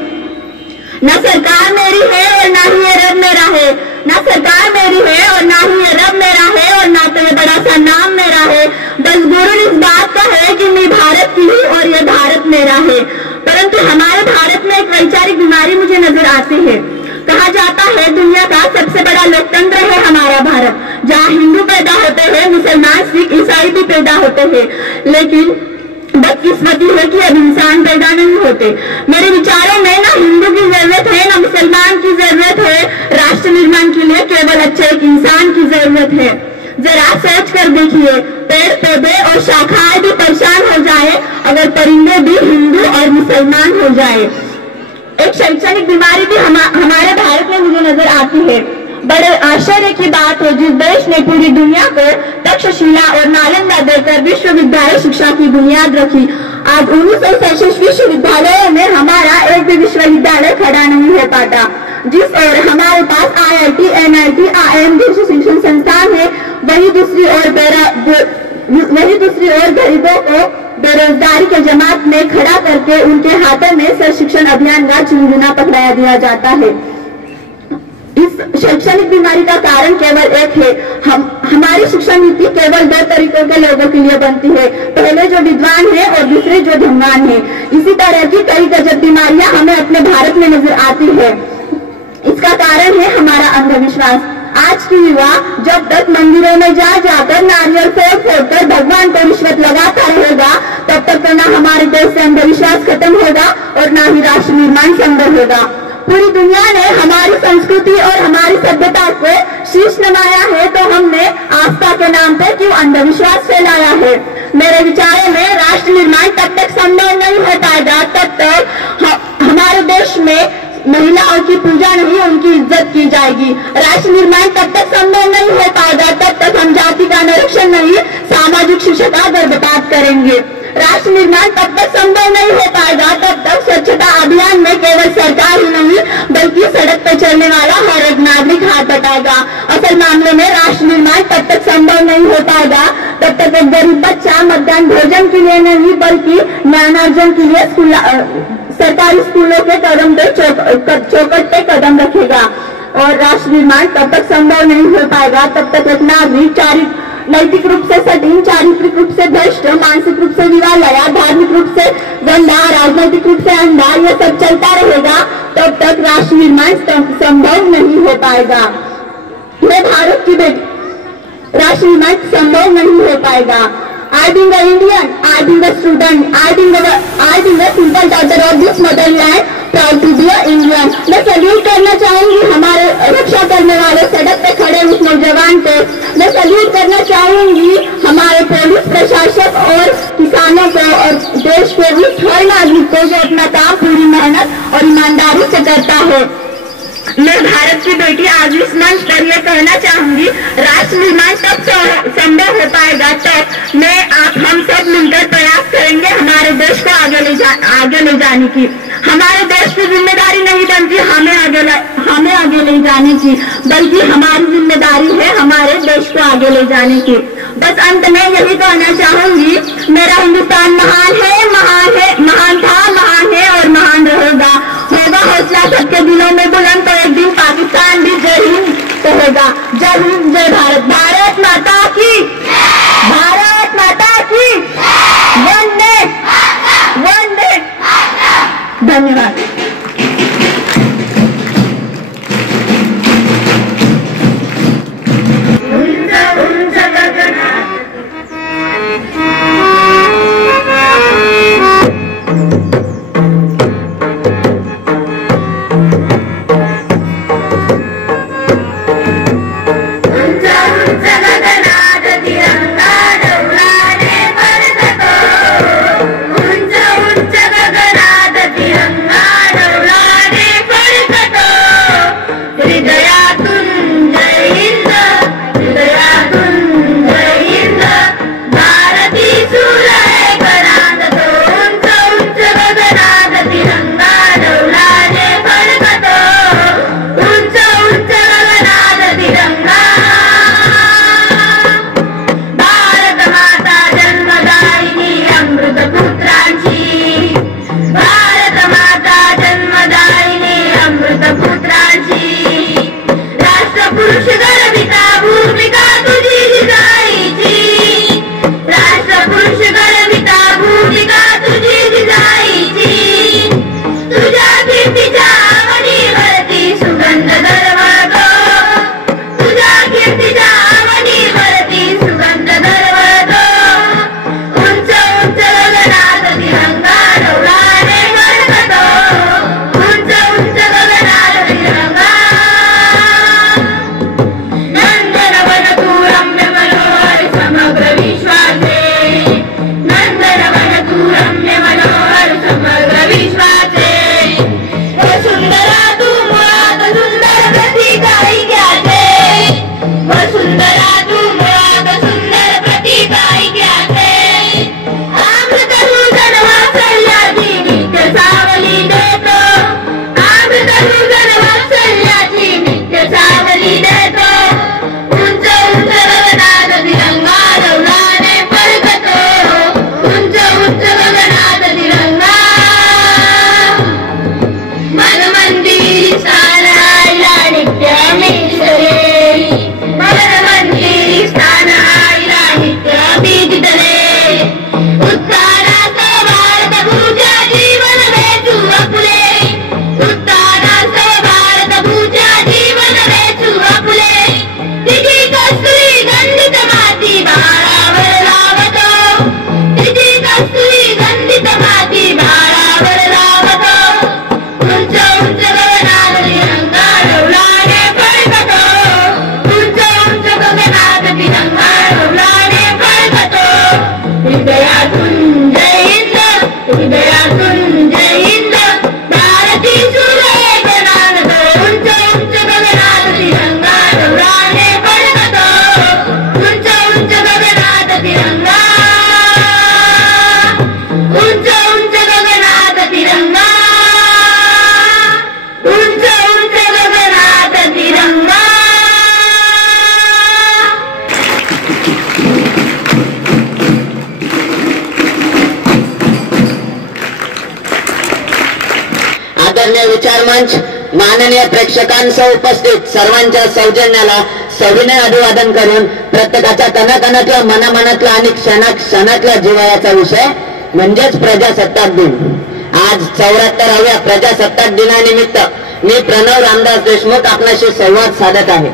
न सरकार मेरी है और ना ही ये रब मेरा है, ना सरकार मेरी है और ना ही ये रब मेरा है और ना तो ये बड़ा सा नाम मेरा है। बस गुरु इस बात का है कि मैं भारत की हूँ और ये भारत मेरा है। परंतु हमारे भारत में एक वैचारिक बीमारी मुझे नजर आती है। कहा जाता है दुनिया का सबसे बड़ा लोकतंत्र है हमारा भारत, जहाँ हिंदू पैदा होते हैं, मुसलमान, सिख, ईसाई भी पैदा होते हैं, लेकिन बदकिस्मती है कि अब इंसान पैदा नहीं होते। मेरे विचारों में ना हिंदू की जरूरत है ना मुसलमान की जरूरत है, राष्ट्र निर्माण के लिए केवल अच्छे एक इंसान की जरूरत है। जरा सोच कर देखिए, पेड़ पौधे और शाखाएं भी परेशान हो जाए अगर परिंदे भी हिंदू और मुसलमान हो जाए। एक शैक्षणिक बीमारी भी हमारे भारत में मुझे नजर आती है। बड़े आश्चर्य की बात है, जिस देश ने पूरी दुनिया को तक्षशिला और नालंदा देकर विश्वविद्यालय शिक्षा की बुनियाद रखी, आज 1967 विश्वविद्यालयों में हमारा एक भी विश्वविद्यालय खड़ा नहीं हो पाता। जिस ओर हमारे पास IIT, NIT, IIM जैसे शिक्षण संस्थान है, वही दूसरी ओर गरीबों को बेरोजगारी के जमात में खड़ा करके उनके हाथों में शिक्षण अभियान का चुनगुना पकड़ाया दिया जाता है। इस शैक्षणिक बीमारी का कारण केवल एक है, हमारी शिक्षा नीति केवल 2 तरीकों के लोगों के लिए बनती है, पहले जो विद्वान है और दूसरे जो धनवान है। इसी तरह की कई गजब बीमारियां हमें अपने भारत में नजर आती है। इसका कारण है हमारा अंधविश्वास। आज की युवा जब तक मंदिरों में जाकर नारियल फोड़ कर भगवान को रिश्वत लगाता रहेगा, तब तक तो ना हमारे देश से अंधविश्वास खत्म होगा और ना ही राष्ट्र निर्माण संभव होगा। पूरी दुनिया ने हमारी संस्कृति और हमारी सभ्यता को शीश नवाया है, तो हमने आस्था के नाम पर क्यों अंधविश्वास फैलाया है? मेरे विचारों में राष्ट्र निर्माण तब तक संभव नहीं हो पाएगा तब तक हमारे देश में महिलाओं की पूजा नहीं, उनकी इज्जत की जाएगी। राष्ट्र निर्माण तब तक संभव नहीं हो पाएगा तब तक हम जाति का निरीक्षण नहीं, सामाजिक शिक्षा का गर्भपात करेंगे। राष्ट्र निर्माण तब तक संभव नहीं हो पाएगा तब तक स्वच्छता अभियान में केवल सरकार ही नहीं बल्कि सड़क पर चलने वाला हर एक नागरिक हाथ बटाएगा। असल मामले में राष्ट्र निर्माण तब तक संभव नहीं हो पाएगा तब तक एक गरीब बच्चा मध्याह्न भोजन के लिए नहीं बल्कि ज्ञानार्जन के लिए सरकारी स्कूलों के कदम पे चौकट पे कदम रखेगा। और राष्ट्र निर्माण तब तक संभव नहीं हो पाएगा तब तक एक नागरिक नैतिक रूप से सटीन, चारित्रिक रूप से भ्रष्ट, मानसिक रूप से दिवालिया, धार्मिक रूप से गंदा, राजनीतिक रूप से अंधा, ये सब चलता रहेगा तब तक राष्ट्र निर्माण संभव नहीं हो पाएगा। मैं भारत की बेटी, राष्ट्र निर्माण संभव नहीं हो पाएगा। I being an Indian, I being a student, I being a simple daughter of this motherland, proud to be an Indian। मैं सल्यूट करना चाहूंगी हमारे रक्षा करने वाले सड़क पे खड़े उस नौजवान को। मैं सल्यूट करना चाहूंगी हमारे पुलिस प्रशासक और किसानों को और देश के उस हर नागरिक को जो अपना काम पूरी मेहनत और ईमानदारी से करता है। मैं भारत की बेटी आज इस मंच पर यह कहना चाहूंगी, राष्ट्र निर्माण तब संभव हो पाएगा तब हम सब मिलकर प्रयास करेंगे हमारे देश को आगे ले जाने की। हमारे देश की जिम्मेदारी नहीं बनती हमें आगे ले जाने की, बल्कि हमारी जिम्मेदारी है हमारे देश को आगे ले जाने की। बस अंत में यही कहना चाहूंगी, मेरा हिंदुस्तान महान है, महान था, महान है और महान रहेगा। होगा हौसला सबके दिलों में बुलंद तो एक दिन पाकिस्तान भी जय हिंद कहेगा। जय हिंद, जय भारत। भारत माता की, भारत माता की वंदे, वंदे। धन्यवाद। सुंदर प्रतीक आई क्या थे, अमृत मान्य विचार मंच, माननीय प्रेक्षकांसह उपस्थित सर्वांच्या सौजन्याला सविनय अभिवादन करून प्रत्येकाच्या तनातनातला, मनामनातला आणि क्षणाक्षणातल्या जिव्हाळ्याचा विषय म्हणजेच प्रजासत्ताक दिन. आज 74व्या प्रजासत्ताक दिनानिमित्त मी प्रणव रामदास देशमुख आपणाशी संवाद साधत आहे.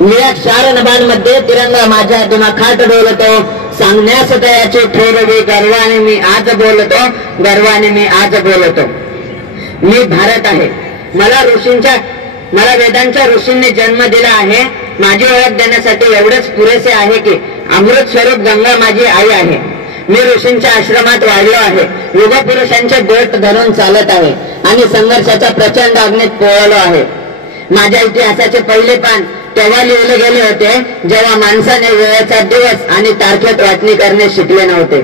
निळ्या शारनबांमध्ये तिरंगा माझ्या दिमाखात डोलतो, सांगण्यास दयाचे ठेरवी, गर्वाने मी आज बोलतो, गर्वाने मी आज बोलतो. मी भारत आहे. मला वेदांच्या ऋषींनी जन्म दिला आहे. माझी ओळख देण्यासाठी एवढंच पुरेसे आहे की अमृत स्वरूप गंगा माझी आई आहे. मी ऋषींच्या आश्रमात वाढलो आहे, युगपुरुषांचे बोट धरून चालत आहे आणि संघर्षाच्या प्रचंड अग्नीत पोळलो आहे. माझ्या इतिहासाचे पहिले पान तेव्हा लिहिले गेले होते जेव्हा माणसाने वेळेचा दिवस आणि तारखेत वाटणी करणे शिकले नव्हते.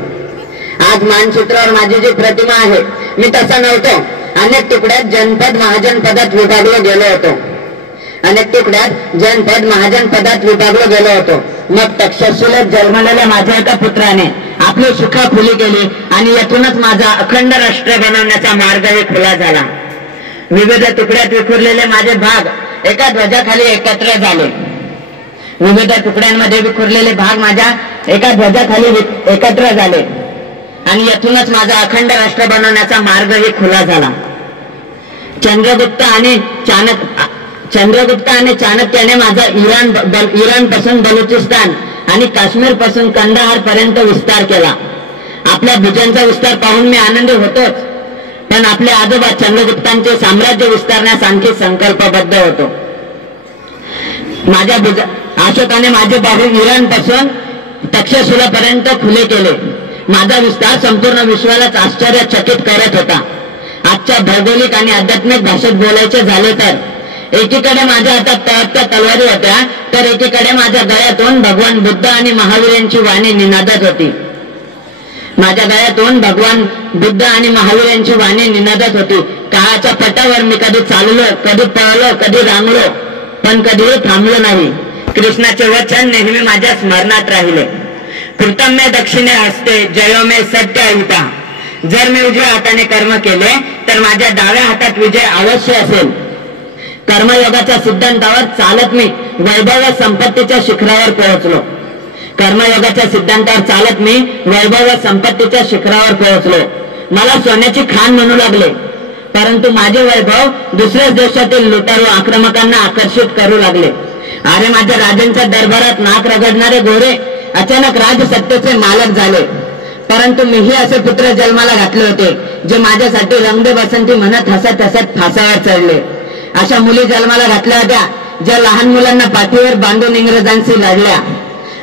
आज मानचित्रावर माझी जी प्रतिमा आहे, मी तसा नव्हतो. अनेक तुकड्यात जनपद महाजनपदात विभागलो गेलो होतो. मग तक्षशिलेत जन्मलेल्या माझ्या एका पुत्राने आपली सुखा खुली केली आणि यातूनच माझा अखंड राष्ट्र बनवण्याचा मार्गही खुला झाला. विविध तुकड्यात विखुरलेले माझे भाग एका ध्वजाखाली एकत्र झाले. विविध तुकड्यांमध्ये विखुरलेले भाग माझ्या एका ध्वजाखाली एकत्र झाले आणि यातूनच माझा अखंड राष्ट्र बनवण्याचा मार्गही खुला झाला. चंद्रगुप्त आणि चाणक्याने माझा इराण पासून बलुचिस्तान आणि काश्मीर पासून कंदाहार पर्यंत विस्तार केला. आपल्या भुजांचा विस्तार पाहून मी आनंदी होतोच, पण आपले आजोबा चंद्रगुप्तांचे साम्राज्य विस्तारण्यास आणखी संकल्पबद्ध होतो. अशोकाने माझे बाहू इराण पासून तक्षशिलापर्यंत खुले केले. माझा विस्तार संपूर्ण विश्वालाच आश्चर्यचकित करत होता. आजच्या भौगोलिक आणि आध्यात्मिक भाषेत बोलायचे झाले तर एकीकडे माझ्या हातात तळपत्या तलवारी होत्या, तर एकीकडे माझ्या गळ्यातून भगवान बुद्ध आणि महावीर यांची वाणी निनादत होती. काळाच्या पटावर मी कधी चाललो, कधी पळलो, कधी रांगलो, पण कधीही थांबलो नाही. कृष्णाचे वचन नेहमी माझ्या स्मरणात राहिले. कृतम मे दक्षिणे हस्ते जयो मे सत्य अहिता. जर मी उजव्या हाताने कर्म केले तर माझ्या डाव्या हातात विजय अवश्य असेल. कर्मयोगाच्या सिद्धांतावर चालत मी वैभव संपत्तीच्या शिखरावर पोहोचलो. मला सोन्याची खाण म्हणू लागले, परंतु माझे वैभव दुसऱ्याच देशातील लुटारू आक्रमकांना आकर्षित करू लागले. अरे माझ्या राजांच्या दरबारात नाक रगडणारे गोरे अचानक राजसत्तेचे मालक झाले. परंतु मीही असे पुत्र जन्माला घातले होते जे माझ्यासाठी रंगदे बसंती म्हणत हसत हसत फासावर चढले. अशा मुली जन्माला घातल्या होत्या ज्या लहान मुलांना पाठीवर बांधून इंग्रजांशी लढल्या.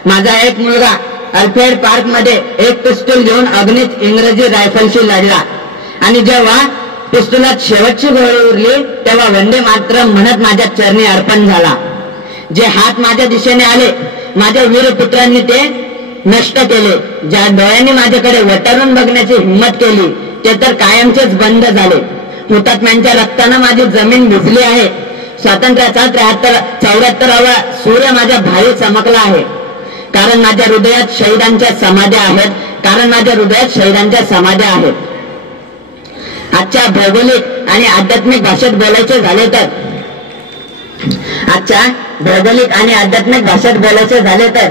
माझा एक मुलगा अल्फ्रेड पार्क मध्ये एक पिस्तूल घेऊन अग्नीत इंग्रजी रायफलशी लढला आणि जेव्हा पिस्तुलात शेवटची गोळी उरली तेव्हा वंदे मातरम म्हणत माझ्या चरणी अर्पण झाला. जे हात माझ्या दिशेने आले माझ्या वीर पुत्रांनी ते नष्ट केले. ज्या डोळ्यांनी माझ्याकडे वटारून बघण्याची हिंमत केली ते तर कायमचेच बंद झाले. हुतात्म्यांच्या रक्तानं माझी जमीन भिजली आहे. स्वातंत्र्याचा 74वा सूर्य माझ्या भारी चमकला आहे, कारण माझ्या हृदयात शहीदांच्या समाध्या आहेत. आजच्या भौगोलिक आणि आध्यात्मिक भाषेत बोलायचे तर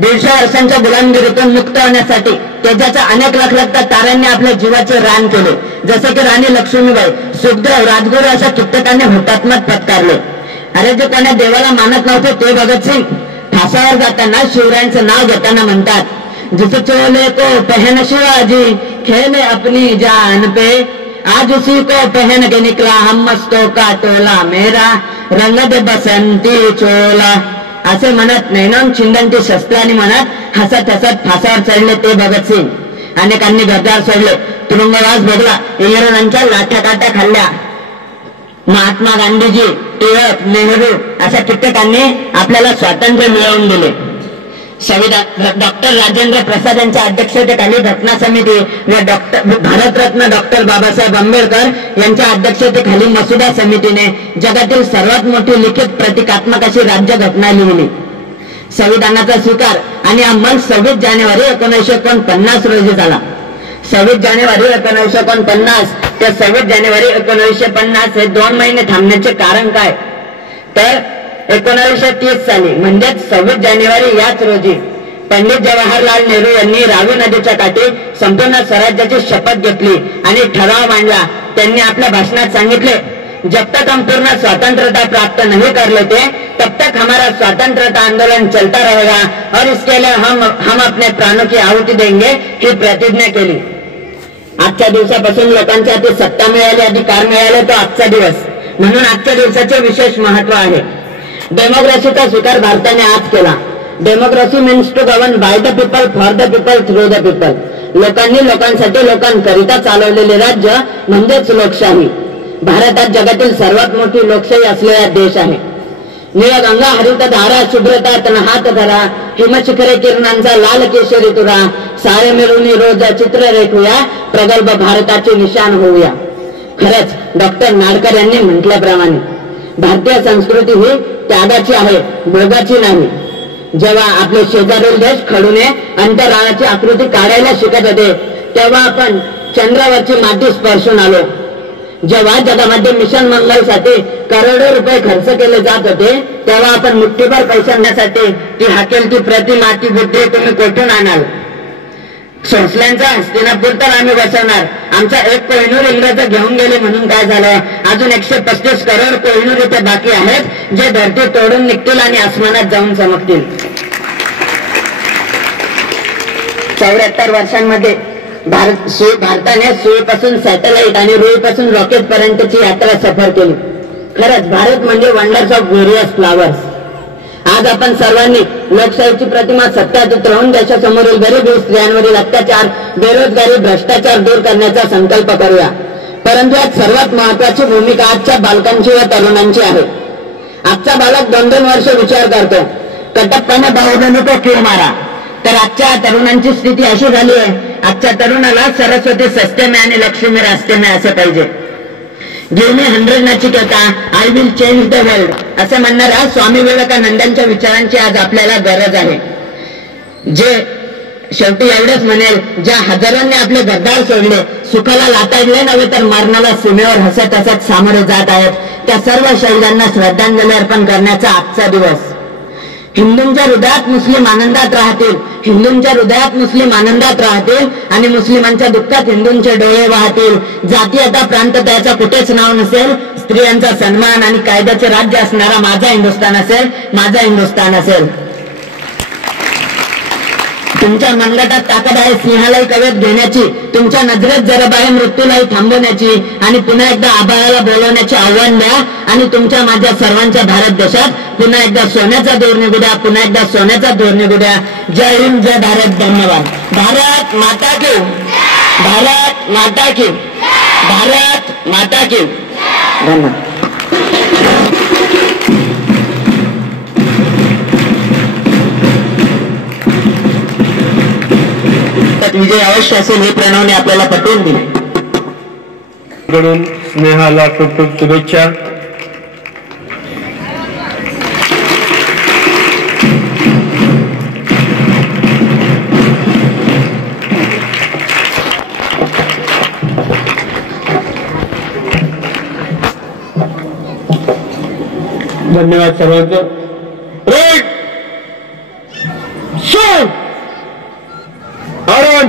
150 वर्षांच्या गुलामगिरीतून मुक्त होण्यासाठी तेजाच्या अनेक लखलखत्या ताऱ्यांनी आपल्या जीवाचे रान केले. जसे की राणी लक्ष्मीबाई, सुखदेव, राजगुरू अशा कित्येकांनी हुतात्म्यात पत्कारले. अरे जे कोणा देवाला मानत नव्हते ते भगतसिंग फासावर जाताना शिवरायांचं नाव घेताना म्हणतात, जिस चोले को पहन शिवाजी खेले अपनी जान पे, आज उसी को पहन के निकला हम मस्तों का टोला, मेरा रंग दे बसंती चोला. असे म्हणत नैनोन छिंदंती शस्त्रांनी म्हणत हसत हसत फासावर चढले ते भगतसिंग. अनेकांनी घरदार सोडले, तुरुंगवास भोगला, इंग्रजांच्या लाठ्याकाठ्या खाल्ल्या. महात्मा गांधीजी, टिळक, नेहरू अशा कित्येकांनी आपल्याला स्वातंत्र्य मिळवून दिले. संविधान डॉक्टर राजेंद्र प्रसाद यांच्या अध्यक्षतेखाली घटना समिती व भारतरत्न डॉक्टर बाबासाहेब आंबेडकर यांच्या अध्यक्षतेखाली मसुदा समितीने जगातील सर्वात मोठी लिखित प्रतिकात्मक अशी राज्यघटना लिहिली. संविधानाचा स्वीकार आणि अंमल 26 जानेवारी 1949 रोजी झाला. 26 जानेवारी 1949 ते 26 जानेवारी 1950 हे 2 महिने थांबण्याचे कारण काय? तर 1930 साली म्हणजेच 26 जानेवारी याच रोजी पंडित जवाहरलाल नेहरू यांनी रावी नदीच्या काठी संपूर्ण स्वराज्याची शपथ घेतली आणि ठराव मांडला. त्यांनी आपल्या भाषणात सांगितले, जब तक हम पूर्ण स्वतंत्रता प्राप्त नहीं कर लेते तब तक हमारा स्वतंत्रता आंदोलन चलता रहेगा और इसके लिए हम अपने प्राणों की आहुति देंगे ही प्रतिज्ञा केली. आजच्या दिवसापासून लोकांच्या हाती सत्ता मिळाली, अधिकार मिळाले, तो आजचा दिवस. म्हणून आजच्या दिवसाचे विशेष महत्व आहे. डेमोक्रेसीचा स्वीकार भारताने आज केला. Democracy means to govern by the people, for the people, through the people. लोकांनी लोकांसाठी लोकांकरिता चालवलेले राज्य म्हणजेच लोकशाही. भारत आज जगातील सर्वात मोठी लोकशाही असलेला देश आहे. निळगंगा हरित धारा शुभ्रतात नहात धरा, हिमशिखरे किरणांचा लाल केशरी तुरा, सारे मिळून रोज चित्र रेखूया, प्रगल्भ भारताचे निशाण होऊया. खरंच डॉक्टर नाडकर यांनी म्हटल्याप्रमाणे भारतीय संस्कृती ही त्यागाची आहे, भोगाची नाही. जेव्हा आपले शेजारील देश खडूने अंतराळाची आकृती काढायला शिकत होते तेव्हा आपण चंद्रावरची माती स्पर्शून आलो. जेव्हा जगामध्ये मिशन मंगलसाठी करोडो रुपये खर्च केले जात होते तेव्हा आपण मुठ्ठीभर पैशांसाठी ती हाकेल ती प्रतिमा, ती बुद्धी तुम्ही कुठून आणाल? सोसल्यांचा हस्तिनापूर तर आम्ही बसवणार. आमचा एक कोहिनूर इंग्रज घेऊन गेले म्हणून काय झालं? अजून 135 करोड कोहिनूर इथे बाकी आहेत जे धरती तोडून निघतील आणि आसमानात जाऊन चमकतील. 74 वर्षांमध्ये भारताने सुईपासून सॅटेलाइट आणि रुईपासून रॉकेट पर्यंतची यात्रा सफर केली. खरंच भारत म्हणजे वंडर्स ऑफ व्हेरियस फ्लावर्स. आज आपण सर्वांनी लोकशाहीची प्रतिमा सत्यात उतरवून देशासमोरील गरिबी, स्त्रियांवरील अत्याचार, बेरोजगारी, भ्रष्टाचार दूर करण्याचा संकल्प करूया. परंतु यात सर्वात महत्वाची भूमिका आजच्या बालकांची व तरुणांची आहे. आजचा बालक 2-2 वर्ष विचार करतो, कटप्पाने भाऊ तो किर मारा. तर आजच्या तरुणांची स्थिती अशी झाली आहे, आजच्या तरुणाला सरस्वती सस्ते में आणि लक्ष्मी रास्ते में असे पाहिजे. Give me 100 Nachiketa, I will change the world असे म्हणणाऱ्या स्वामी विवेकानंदांच्या विचारांची आज आपल्याला गरज आहे. जे शेवटी एवढेच म्हणेल, ज्या हजारांनी आपले घरदार सोडले, सुखाला लाताडले नव्हे तर मरणाला सीमेवर हसत हसत सामोरे जात आहेत, त्या सर्व शहीदांना श्रद्धांजली अर्पण करण्याचा आजचा दिवस. हिंदूंच्या हृदयात मुस्लिम आनंदात राहतील, हिंदूंच्या हृदयात मुस्लिम आनंदात राहतील आणि मुस्लिमांच्या दुःखात हिंदूंचे डोळे वाहतील. जातीयता, प्रांतताचा कुठेच नाव नसेल. स्त्रियांचा सन्मान आणि कायद्याचे राज्य असणारा माझा हिंदुस्थान असेल, माझा हिंदुस्थान असेल. तुमच्या मनगटात ताकद आहे सिंहालाही कवेत घेण्याची, तुमच्या नजरेत जरब आहे मृत्यूलाही थांबवण्याची आणि पुन्हा एकदा आभाळाला बोलवण्याचे आव्हान द्या आणि तुमच्या माझ्या सर्वांच्या भारत देशात पुन्हा एकदा सोन्याचा दौर निघू द्या, पुन्हा एकदा सोन्याचा दौर निघू द्या. जय हिंद, जय भारत, धन्यवाद. भारत माता की, भारत माता की, भारत माता की. धन्यवाद. विजय अवश्य असेल हे प्रणवने आपल्याला पटवून दिले. कडून स्नेहाला खूप खूप शुभेच्छा. धन्यवाद सर्वांचं. आराम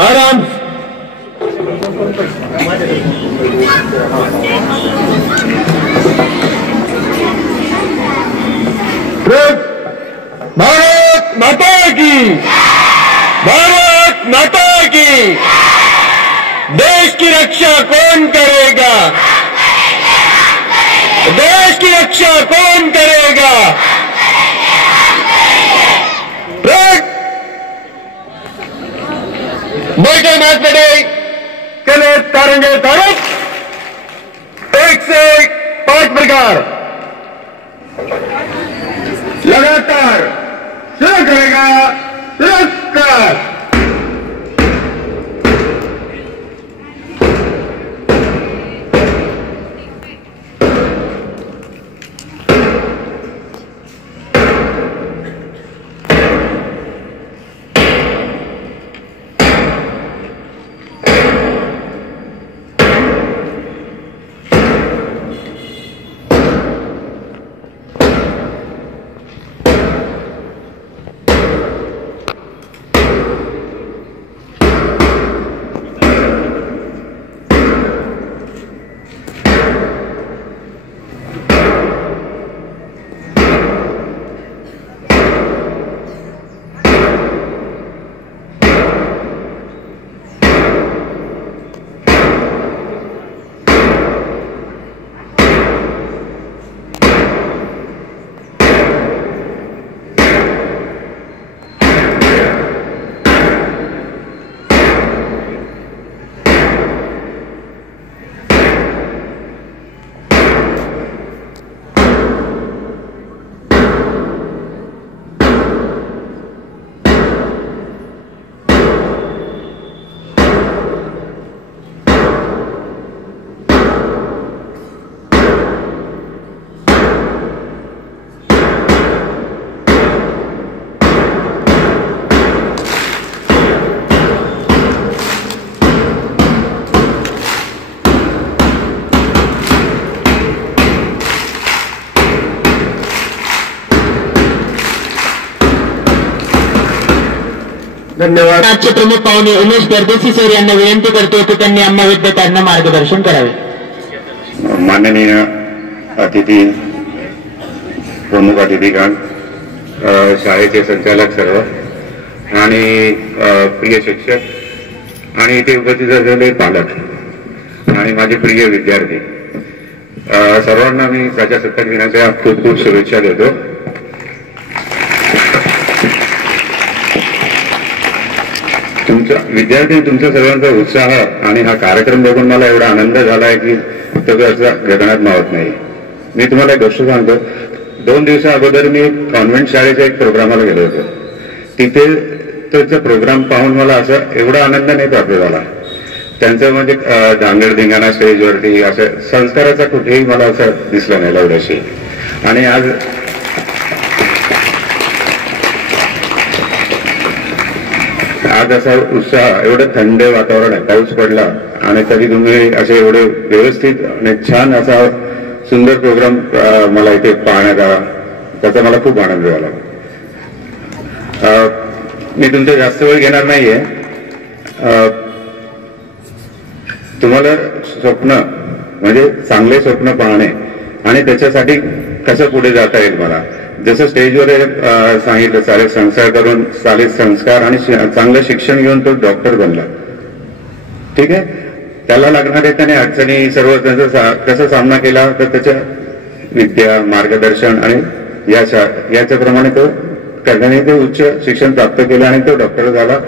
आराम. भारत माता की, भारत माता की. देश की रक्षा कौन करेगा? देश की रक्षा कौन करेगा? बैठे मात बड़े कले तारेंगे तारक 1 से 5 प्रकार लगातार शुरू करेगा. पुरस्कार धन्यवाद. आजचे प्रमुख पाहुणे उमेश परदेशी सर यांना विनंती करतो की त्यांनी आम्हा विद्यार्थ्यांना मार्गदर्शन करावे. माननीय अतिथी, प्रमुख अतिथीगण, शाळेचे संचालक सर्व आणि प्रिय शिक्षक आणि इथे उपस्थित असलेले पालक आणि माझे प्रिय विद्यार्थी, सर्वांना मी प्रजासत्ताक दिनाच्या खूप खूप शुभेच्छा देतो. विद्यार्थी, तुमचा सर्वांचा उत्साह आणि हा कार्यक्रम बघून मला एवढा आनंद झाला आहे की सगळं गगनात मावत नाही. मी तुम्हाला एक गोष्ट सांगतो. 2 दिवसा अगोदर मी कॉन्व्हेंट शाळेच्या एक प्रोग्रामाला गेलो होतो. तिथे त्याचा प्रोग्राम पाहून मला असं एवढा आनंद नाही प्राप्त झाला. त्यांचं म्हणजे धांगड धिंगाणा स्टेजवरती असं संस्काराचा कुठेही मला असं दिसलं नाही एवढ्याशी. आणि आज असा उत्साह, एवढं थंड वातावरण आहे, पाऊस पडला आणि तरी तुम्ही असे एवढे व्यवस्थित आणि छान असा सुंदर प्रोग्राम मला इथे पाहण्यात आला, त्याचा मला खूप आनंद झाला. मी तुमचा जास्त वेळ घेणार नाहीये. तुम्हाला स्वप्न म्हणजे चांगले स्वप्न पाहणे आणि त्याच्यासाठी कसं पुढे जाता येईल, मला जसं स्टेजवर सांगितलं, सारे संस्कार करून, सारे संस्कार आणि चांगलं शिक्षण घेऊन तो डॉक्टर बनला. ठीक आहे. त्याला लागणारे त्याने अडचणी सर्व त्याचा कसा सामना केला, तर त्याच्या विद्या, मार्गदर्शन आणि याच्याप्रमाणे तो त्याने ते उच्च शिक्षण प्राप्त केलं आणि तो डॉक्टर झाला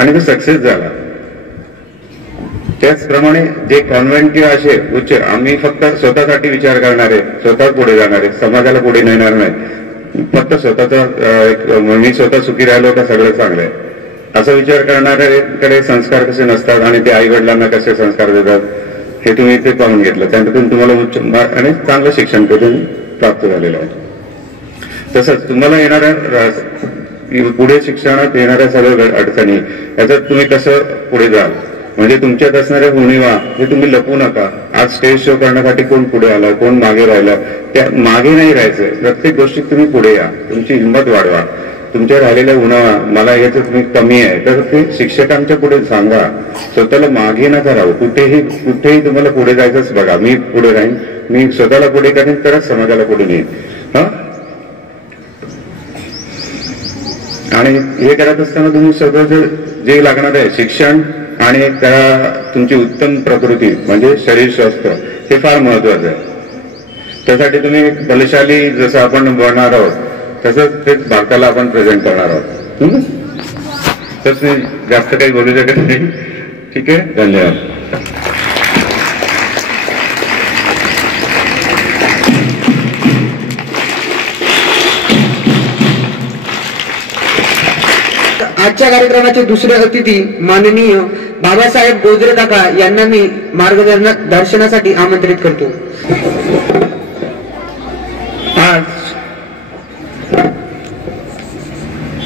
आणि तो सक्सेस झाला. त्याचप्रमाणे जे कॉन्व्हेंट किंवा असे उच्च, आम्ही फक्त स्वतःसाठी विचार करणारे, स्वतः पुढे जाणारे, समाजाला पुढे नेणार नाही, फक्त स्वतःचा मी स्वतः सुखी राहिलो का सगळं चांगलं आहे असा विचार करणाऱ्याकडे संस्कार कसे नसतात आणि ते आई वडिलांना कसे संस्कार देतात हे तुम्ही इथे पाहून घेतलं. त्यातून तुम्हाला उच्च आणि चांगलं शिक्षण करून प्राप्त झालेलं आहे. तसंच तुम्हाला येणाऱ्या पुढे शिक्षणात येणाऱ्या सगळ्या अडचणी याच्यात तुम्ही कसं पुढे जाल, म्हणजे तुमच्यात असणाऱ्या उणिवा हे तुम्ही लपवू नका. आज स्टेज शो करण्यासाठी कोण पुढे आलं, कोण मागे राहिलं, त्या मागे नाही राहायचंय. प्रत्येक गोष्टीत तुम्ही पुढे या, तुमची हिंमत वाढवा. तुमच्या राहिलेल्या उणिवा, मला याचं तुम्ही कमी आहे तर ते शिक्षकांच्या पुढे सांगा. स्वतःला मागे नका राहू. कुठेही तुम्हाला पुढे जायचंच बघा. मी पुढे राहीन, मी स्वतःला पुढे करेन तरच समाजाला पुढे नेईन. आणि हे करत असताना तुम्ही स्वतःचं जे लागणार आहे शिक्षण आणि त्याला तुमची उत्तम प्रकृती म्हणजे शरीर स्वास्थ्य हे फार महत्वाचं आहे. त्यासाठी तुम्ही बलशाली जसं आपण बनणार आहोत तसंच ते भारताला आपण प्रेझेंट करणार आहोत. तसं मी जास्त काही बोलू शकत नाही. ठीक आहे. धन्यवाद. आजच्या कार्यक्रमाचे दुसरे अतिथी माननीय बाबासाहेब गोजरे काका यांना मी मार्गदर्शनासाठी आमंत्रित करतो. आज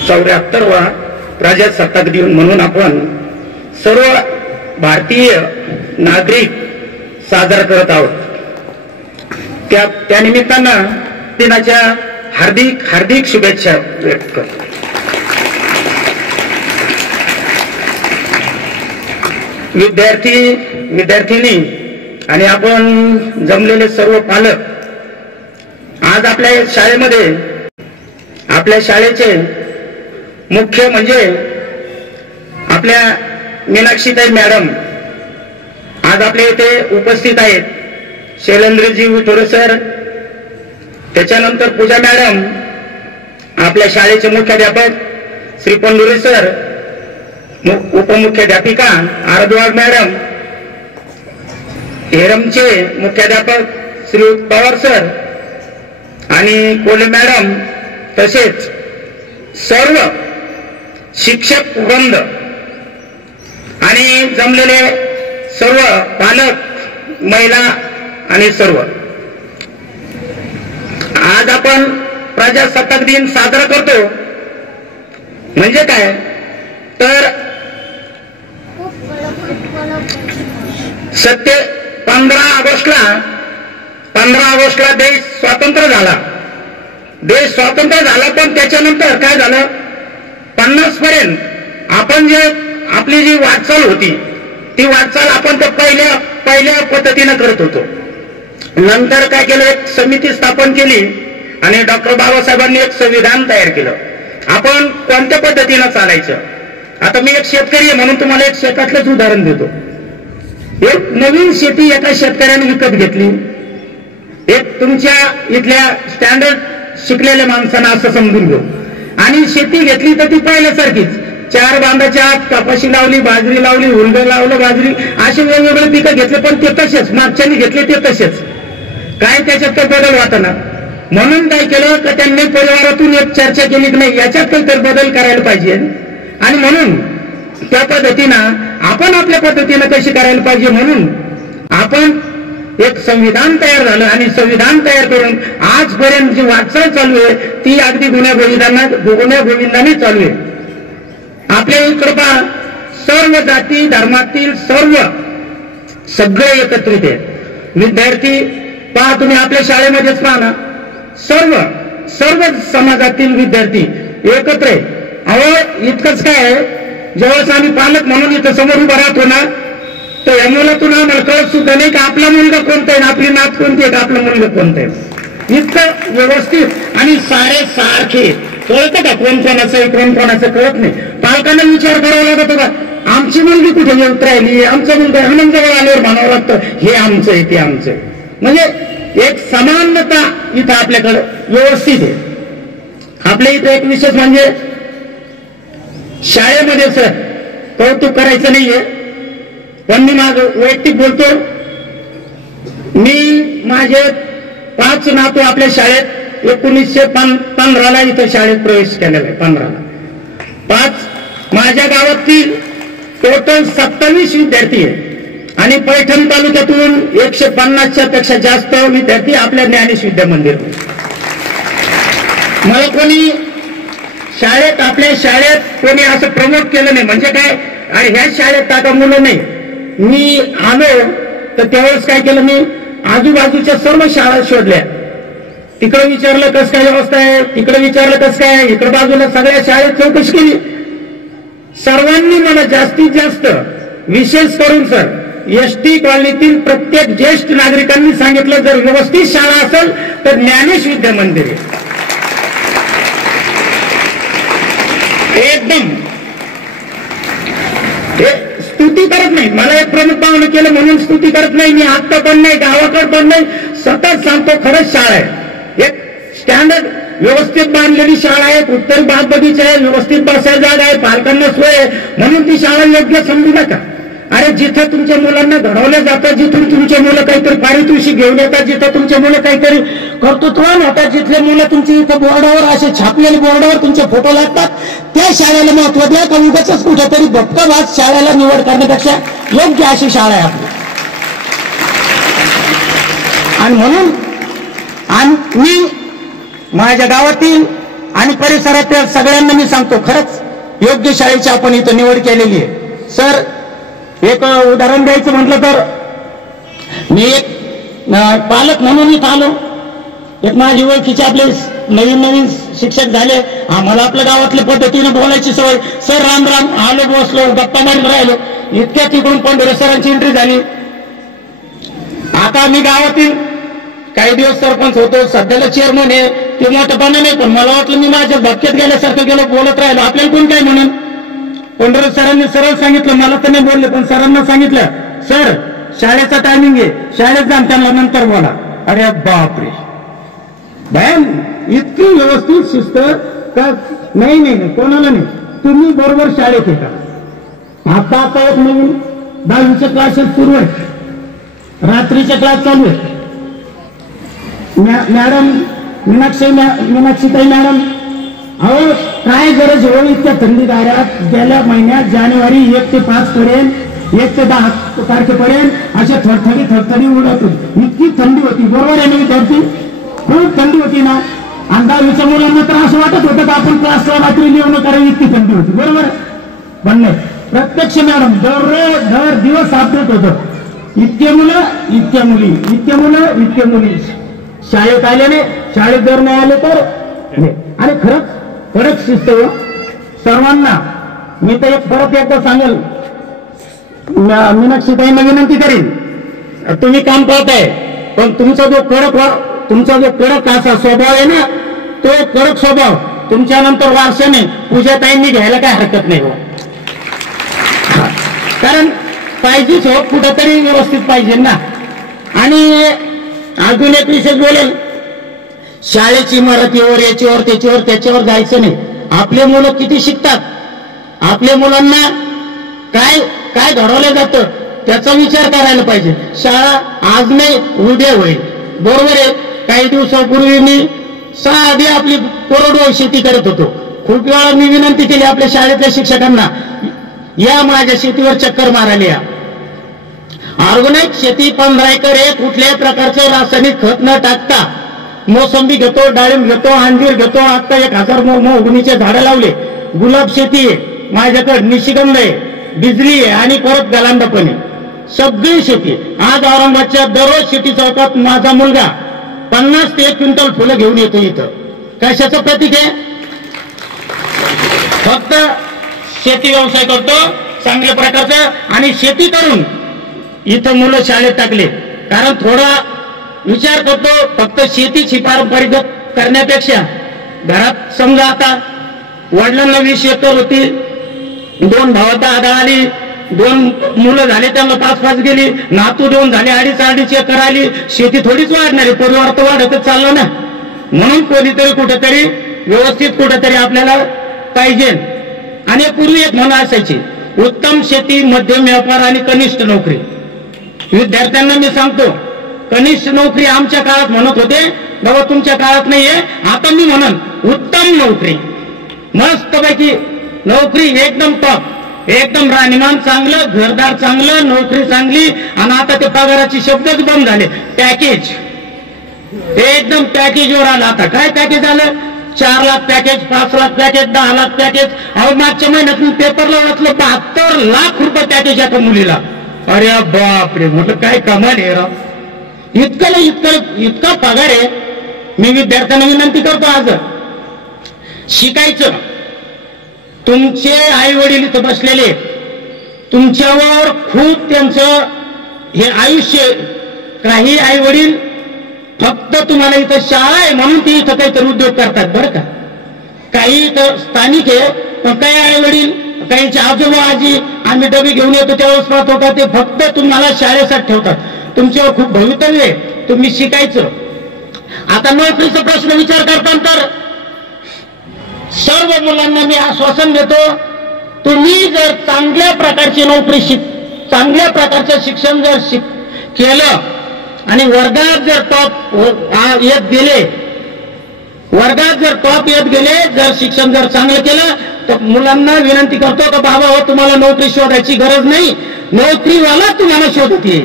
74वा प्रजासत्ताक दिन म्हणून आपण सर्व भारतीय नागरिक साजरा करत आहोत. त्या निमित्तानं दिनाच्या हार्दिक हार्दिक शुभेच्छा व्यक्त करतो. विद्यार्थिनी आणि आपण जमलेले सर्व पालक, आज आपल्या शाळेमध्ये आपल्या शाळेचे मुख्य म्हणजे आपल्या मीनाक्षीताई मॅडम आज आपल्या इथे उपस्थित आहेत. शैलेंद्रजी विठोरे सर, त्याच्यानंतर पूजा मॅडम, आपल्या शाळेचे मुख्याध्यापक श्री पंडुरे सर, उपमुख्याध्यापिका आरद्वार मॅडम, हेरमचे मुख्याध्यापक श्री पवार सर आणि कोले मॅडम, तसेच सर्व शिक्षक वृंद आणि जमलेले सर्व पालक, महिला आणि सर्व, आज आपण प्रजासत्ताक दिन साजरा करतो. म्हणजे काय तर 15 ऑगस्टला देश स्वतंत्र झाला. पण त्याच्यानंतर काय झालं, 50 पर्यंत आपण जे आपली जी वाटचाल होती ती वाटचाल आपण तर पहिल्या पद्धतीनं करत होतो. नंतर काय केलं, एक समिती स्थापन केली आणि डॉक्टर बाबासाहेबांनी एक संविधान तयार केलं. आपण कोणत्या पद्धतीनं चालायचं. आता मी एक शेतकरी आहे म्हणून तुम्हाला एक शेतातलंच उदाहरण देतो. एक नवीन शेती एका शेतकऱ्याने विकत घेतली. एक तुमच्या इथल्या स्टँडर्ड शिकलेल्या माणसांना असं समजून घेऊ, आणि शेती घेतली तर ती पहिल्यासारखीच 4 बांधाच्या आत कपाशी लावली, बाजरी लावली, हुलगं लावलं, बाजरी, असे वेगवेगळे पिकं घेतले, पण ते तसेच मागच्यानी घेतले ते तसेच. काय त्याच्यात काही बदल वाटना. म्हणून काय केलं का त्यांनी परिवारातून एक चर्चा केली की नाही याच्यात काहीतरी बदल करायला पाहिजे, आणि म्हणून त्या पद्धतीनं आपण आपल्या पद्धतीनं कशी करायला पाहिजे म्हणून आपण एक संविधान तयार झालं. आणि संविधान तयार करून आजपर्यंत जी वाटचाल चालू आहे ती अगदी गुण्यागोविंदाने चालू आहे. आपल्या इकडे पहा, सर्व जाती धर्मातील सगळे एकत्रित आहे. विद्यार्थी पहा, तुम्ही आपल्या शाळेमध्येच पहा ना, सर्व समाजातील विद्यार्थी एकत्र आहे. अहो इतकंच काय आहे, ज्यावेळेस आम्ही पालक म्हणून इथं समोर उभा राहतो ना, तर या मुलातून आम्हाला कळत सुद्धा नाही का आपला मुलगा कोणता आहे, आपली नात कोणती आहे, का आपला मुलगा कोणता आहे. इतकं व्यवस्थित आणि सारखे कळतं का कोण कोणाचं आहे, कोण कोणाचं कळत नाही. पालकांना विचार करावा लागत होता, आमची मुलगी कुठे येऊन राहिली, आमचा मुलगा हनुमजवळ आल्यावर म्हणावं लागतं हे आमचं आहे ते आमचं आहे. म्हणजे एक समानता इथं आपल्याकडे व्यवस्थित आहे. आपल्या इथं एक विशेष म्हणजे शाळेमध्ये सर कौतुक करायचं नाहीये, पण मी माझं वैयक्तिक बोलतो. मी माझे 5 नातू आपल्या शाळेत 1915ला इथं शाळेत प्रवेश केलेला आहे. 15ला 5 माझ्या गावातील टोटल 27 विद्यार्थी आहे, आणि पैठण तालुक्यातून 150च्या पेक्षा जास्त विद्यार्थी आपल्या ज्ञानेश विद्या मंदिर. मला कोणी आपल्या शाळेत कोणी असं प्रमोट केलं नाही. म्हणजे काय, आणि ह्या शाळेत आता मुलं नाही. मी आलो तर त्यावेळेस काय केलं, मी आजूबाजूच्या सर्व शाळा शोधल्या. तिकडे विचारलं कसं काय व्यवस्था आहे, तिकडे विचारलं कसं काय, इकडे बाजूला सगळ्या शाळेत चौकशी केली. सर्वांनी मला जास्तीत जास्त, विशेष करून सर एसटी कॉलनीतील प्रत्येक ज्येष्ठ नागरिकांनी सांगितलं जर व्यवस्थित शाळा असेल तर ज्ञानेश विद्या मंदिर आहे. एकदम स्तुती करत नाही. मला एक प्रमुख पाहुणे केलं म्हणून स्तुती करत नाही. मी आत्ता पण नाही, गावाकडे पण नाही, सतत सांगतो खरंच शाळा आहे. एक स्टँडर्ड व्यवस्थित बांधलेली शाळा आहे, उत्तरी बाग बगीचा आहे, व्यवस्थित बसायला जागा आहे, पालकांना सोय आहे, म्हणून ती शाळा योग्य समजू नका. अरे जिथं तुमच्या मुलांना घडवलं जातं, जिथून तुमचे मुलं काहीतरी पारितोषिक घेऊन येतात, जिथं तुमचे मुलं काहीतरी कर्तृत्वान होतात, जिथले मुलं तुमची इथं बोर्डावर असे छापलेले बोर्डावर तुमचे फोटो लागतात, त्या शाळेला महत्व द्या. का उगाचच कुठेतरी भपकाबाज शाळेला निवड करण्यापेक्षा योग्य अशी शाळा आहे आपली. आणि म्हणून मी माझ्या गावातील आणि परिसरातील सगळ्यांना मी सांगतो, खरंच योग्य शाळेची आपण इथं निवड केलेली आहे. सर एक उदाहरण द्यायचं म्हटलं तर मी एक पालक म्हणून इथं आलो. एक माझी ओळखीचे आपले नवीन शिक्षक झाले, आम्हाला आपल्या गावातल्या पद्धतीने बोलायची सवय. सर राम राम, आलो बसलो गप्पा मारून राहिलो. इतक्या तिकडून पंढरे सरांची एंट्री झाली. आता मी गावातील काही दिवस सरपंच होतो, सध्याला चेअरमन आहे. ते मोठेपणा नाही, पण मला वाटलं मी माझ्या धक्क्यात गेल्यासारखं गेलो, बोलत राहिलो. आपल्याला कोण काय म्हणून पंढरे सरांनी सरळ सांगितलं, मला तर नाही बोलले पण सरांना सांगितलं, सर शाळेचा टायमिंग आहे, शाळेत जाण, त्यांना नंतर बोला. अरे बापरे, बॅन इतकी व्यवस्थित शिस्त का नाही कोणाला नाही. तुम्ही बरोबर शाळेत येता. आता एक नवीन 10वीचे क्लासेस सुरू आहेत, रात्रीचे क्लास चालू आहेत. मॅडम मीनाक्षीताई मॅडम, अहो काय गरज हो इतक्या थंडी दारात. गेल्या महिन्यात जानेवारी 1 ते 5 पर्यंत, 1 ते 10 तारखेपर्यंत अशा थरथडी उडत होती. इतकी थंडी होती, बरोबर आहे ना विद्यार्थी, खूप थंडी होती ना. आणि 10वीच्या मुलांना तर असं वाटत होतं की आपण क्लासला रात्री लिहून करावी, इतकी थंडी होती, बरोबर. पण नाही, प्रत्यक्ष मॅडम दर दिवस अपडेट होतं. इतके मुलं इतक्या मुली, इतके मुलं इतके मुली शाळेत आल्याने, शाळेत जर नाही आले तर. आणि खरंच कडक शिस्त सर्वांना मी तर परत एकदा सांगेल, मीनाक्षीताईंना विनंती करीन, तुम्ही काम पाहताय पण तुमचा जो कडक असा स्वभाव आहे ना, तो कडक स्वभाव तुमच्यानंतर वारशाने पूजाताईंनी घ्यायला काय हरकत नाही हो. कारण पाहिजेच हो, कुठंतरी व्यवस्थित पाहिजे ना. आणि अजून एक विशेष बोलेल, शाळेची इमारतीवर याच्यावर त्याच्यावर त्याच्यावर जायचं नाही. आपले मुलं किती शिकतात, आपल्या मुलांना काय काय घडवलं जातं त्याचा विचार करायला पाहिजे. शाळा आज नाही उद्या होईल, बरोबर आहे. काही दिवसापूर्वी मी साधी आपली कोरडवाहू शेती करत होतो. खूप वेळा मी विनंती केली आपल्या शाळेतल्या शिक्षकांना, या माझ्या शेतीवर चक्कर मारायला या. ऑर्गॅनिक शेती 15 एकर आहे, कुठल्याही प्रकारचं रासायनिक खत न टाकता मोसंबी घेतो, डाळिंब घेतो, अंजीर घेतो. आता 1000 मोहगुनीचे झाडं लावले. गुलाब शेती आहे माझ्याकडे, निशिगंध आहे, बिजली आहे आणि परत गलांड पण आहे. सगळी शेती. आज औरंगाबादच्या दररोज शेती चौकात माझा मुलगा 50 ते 1 क्विंटल फुलं घेऊन येतो. इथं कशाचं प्रतीक आहे? फक्त शेती व्यवसाय करतो चांगल्या प्रकारचं, आणि शेती करून इथं मुलं शाळेत टाकले. कारण थोडा विचार करतो, फक्त शेतीची पारंपरिक करण्यापेक्षा घरात समजा आता वडिलांना 20 एकर होती, 2 भावात 10 आली, 2 मुलं झाले त्यांना 5-5 गेली, नातू 2 झाले, 2.5 एकर आली. शेती थोडीच वाढणार आहे, परिवार तर वाढतच चाललं ना. म्हणून कोणीतरी कुठेतरी व्यवस्थित कुठेतरी आपल्याला पाहिजे. आणि पूर्वी एक म्हण असायची, उत्तम शेती, मध्यम व्यापार आणि कनिष्ठ नोकरी. विद्यार्थ्यांना मी सांगतो, कनिष्ठ नोकरी आमच्या काळात म्हणत होते, बाबा तुमच्या काळात नाहीये. आता मी म्हणन उत्तम नोकरी, मस्तपैकी नोकरी, एकदम टॉप, एकदम राहणीमान चांगलं, घरदार चांगलं, नोकरी चांगली. आणि आता ते पगाराचे शब्दच बंद झाले. पॅकेज एकदम पॅकेजवर आलं. आता काय पॅकेज आलं? 4 lakh package, 5 lakh package, 10 lakh package. अहो मागच्या महिन्यात मी पेपरला वाचलं 72 लाख रुपये पॅकेज एका मुलीला. अरे बापरे, म्हटलं काय कमाल आहे राव. इतका पगार आहे. मी विद्यार्थ्यांना विनंती करतो, आज शिकायचं. तुमचे आई वडील इथं बसलेले, तुमच्यावर खूप त्यांचं हे आयुष्य. काही आई वडील फक्त तुम्हाला इथं शाळा आहे म्हणून ती इथं काहीतरी उद्योग करतात बरं का. काही इथं स्थानिक आहे, पण काही आई वडील, काहीचे आजोबा आजी आम्ही डबे घेऊन येतो त्यावेळेस पाहत होता, ते फक्त तुम्हाला शाळेसाठी ठेवतात. तुमच्यावर खूप भवितव्य आहे, तुम्ही शिकायचं. आता नोकरीचा प्रश्न विचार करताना तर सर्व मुलांना मी आश्वासन देतो, तुम्ही जर चांगल्या प्रकारची नोकरी चांगल्या प्रकारचं शिक्षण जर केलं आणि वर्गात जर टॉप येत गेले, जर शिक्षण जर चांगलं केलं, तर मुलांना विनंती करतो का बाबा हो, तुम्हाला नोकरी शोधायची गरज नाही, नोकरीवाला तुम्हाला शोधत येईल.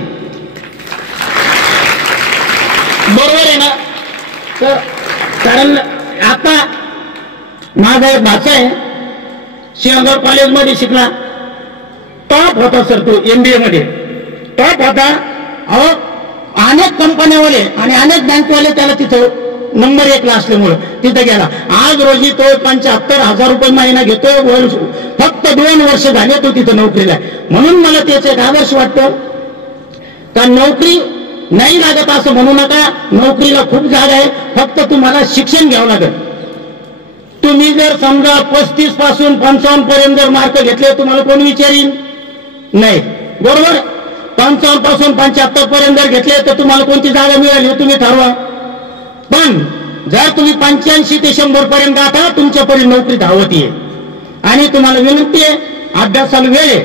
बरोबर आहे ना? तर कारण आता माझा एक भाचा आहे, सिंहगड कॉलेजमध्ये शिकला, टॉप होता सर तो, MBA मध्ये टॉप होता. अहो अनेक कंपन्यावाले आणि अनेक बँकवाले त्याला तिथं नंबर 1 ला असल्यामुळे तिथं गेला. आज रोजी तो 75,000 रुपये महिना घेतो. फक्त 2 वर्ष झाले तो तिथं नोकरीला. म्हणून मला त्याचा एक आदर्श वाटतो का नोकरी नाही लागत असं म्हणू नका. नोकरीला खूप जागा आहे, फक्त तुम्हाला शिक्षण घ्यावं लागेल. तुम्ही जर समजा 35 पासून 55 पर्यंत जर मार्क घेतले, तुम्हाला कोण विचारीन? नाही, बरोबर. 55 पासून 75 पर्यंत जर घेतले तर तुम्हाला कोणती जागा मिळाली तुम्ही ठरवा. पण जर तुम्ही 85 ते 100 पर्यंत गाठा, तुमच्यापर्यंत नोकरी धावती आहे. आणि तुम्हाला विनंती आहे, अभ्यासाला वेळ आहे.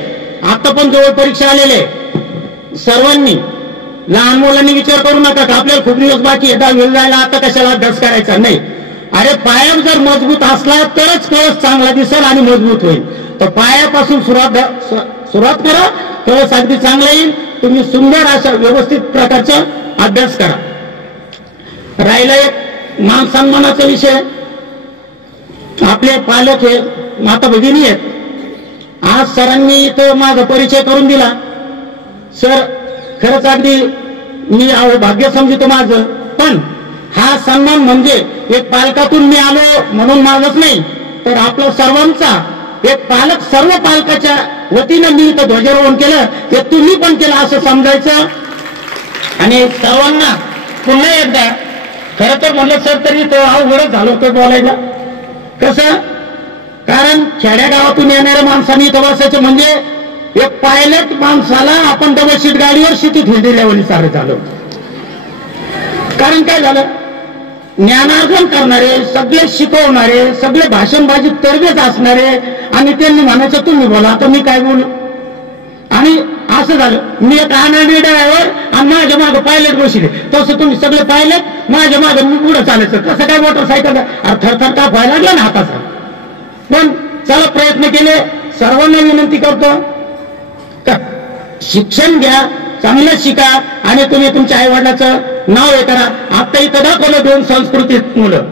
आता पण जवळ परीक्षा आलेले आहे. सर्वांनी, लहान मुलांनी विचार करू नका का आपल्याला खूप दिवस बाकी आहे, 10वी जायला आता कशाला अभ्यास करायचा. नाही, अरे पाया जर मजबूत असला तरच कळस चांगला दिसेल आणि मजबूत होईल. तर पायापासून सुरुवात करा, कळस अगदी चांगला येईल. तुम्ही सुंदर अशा व्यवस्थित प्रकारचा अभ्यास करा. राहिला एक मान सन्मानाचा विषय, आपले पालक हे माता भगिनी आहेत. आज सरांनी इथं माझा परिचय करून दिला. सर खरंच अगदी मी भाग्य समजतो माझं. पण हा सन्मान म्हणजे एक पालकातून मी आलो म्हणून माझंच नाही, तर आपला सर्वांचा एक पालक सर्व पालकाच्या वतीनं मी इथं ध्वजारोहण केलं, ते तुम्ही पण केलं असं समजायचं. आणि सर्वांना पुन्हा एकदा खरं तर म्हणलं सर तरी तो अवघडच झालं होतं बोलायला. कसं, कारण खेड्यागावातून येणाऱ्या माणसांनी इथं बसायचं म्हणजे एक पायलट माणसाला आपण डबल सीट गाडीवर शेतीत हिंडल्यावर सारं झालं. कारण काय झालं, ज्ञानार्जन करणारे, सगळे शिकवणारे, सगळे भाषणबाजी तरबेज असणारे, आणि त्यांनी म्हणायचं तुम्ही बोला, तर मी काय बोलू. आणि असं झालं, मी एक आनंदी ड्रायव्हर आणि माझ्या मागं पायलट बसले, तसं तुम्ही सगळे पायलट माझ्या मागं मी पुढे चालायचं. कसं काय मोटरसायकल थरथर का व्हायला लागला ना हाताचा. पण चला प्रयत्न केले. सर्वांना विनंती करतो का शिक्षण घ्या, चांगलं शिका, आणि तुम्ही तुमच्या आई वडिलाचं नाव हे करा. आता इथं दाखवलं 2 संस्कृतीत मुलं,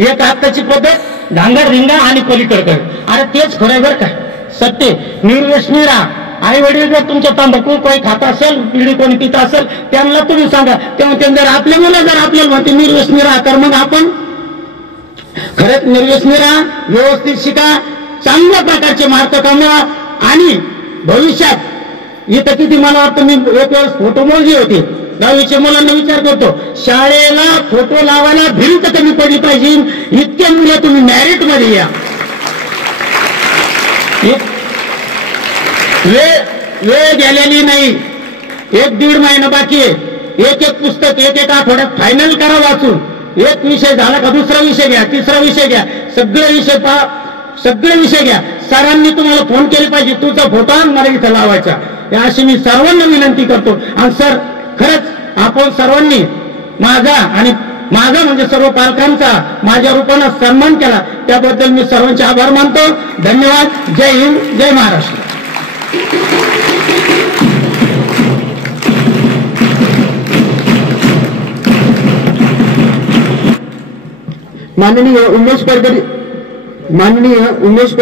एक आत्ताची पद्धत धांगर धिंगा आणि पलीकडकर. अरे तेच खरं बरं काय, सत्य निर्व्यसनी राहा. आई वडील जर तुमच्या तंबाखू कोणी खात असेल, पिढी कोणी पित असेल, त्यांना तुम्ही सांगा. तेव्हा ते जर आपले मुलं जर आपल्याला म्हणते निर्व्यसनी राहा, तर मग आपण खरंच निर्व्यसनी राहा, व्यवस्थित शिका, चांगल्या प्रकारचे मार्क कमवा. आणि भविष्यात इथं किती मला वाटतं, मी एक वेळेस फोटो मोजली होती, 10वीच्या मुलांना विचार करतो, शाळेला फोटो लावायला भिंत कमी पडली पाहिजे, इतके मुलं तुम्ही मॅरिट मध्ये या. वेळ गेलेली नाही, 1-1.5 महिना बाकी आहे. एक पुस्तक एक आठवड्यात फायनल करा वाचून. एक विषय झाला का दुसरा विषय घ्या, तिसरा विषय घ्या, सगळे विषय घ्या. सरांनी तुम्हाला फोन केले पाहिजे, तुझा फोटो आण मला इथं लावायचा, अशी मी सर्वांना विनंती करतो. आणि सर खरंच आपण सर्वांनी माझा म्हणजे सर्व पालकांचा माझ्या रूपानं सन्मान केला, त्याबद्दल मी सर्वांचे आभार मानतो. धन्यवाद. जय हिंद, जय महाराष्ट्र. माननीय उमेश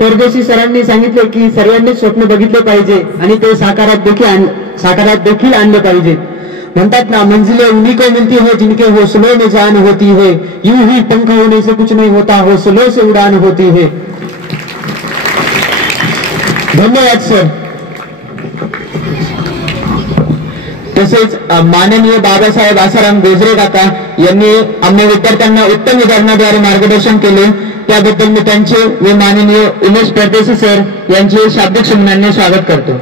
परदेशी सरांनी सांगितले की सर्वांनी स्वप्न बघितले पाहिजे आणि ते साकारात देखील आणले पाहिजे. म्हणतात ना, मंजिलें उन्हीं को मिलती है जिनके हौसलों में जान होती है, यूं ही पंख होने से कुछ नहीं होता, हौसलों से उड़ान होती है. धन्यवाद सर. तसेच माननीय बाबासाहेब आसाराम गोजरे काका यांनी आम्ही विद्यार्थ्यांना उत्तम उदाहरणाद्वारे मार्गदर्शन केले, त्याबद्दल मी त्यांचे व माननीय उमेश परदेशी सर यांचे शाब्दिक शुभेच्छा स्वागत करतो.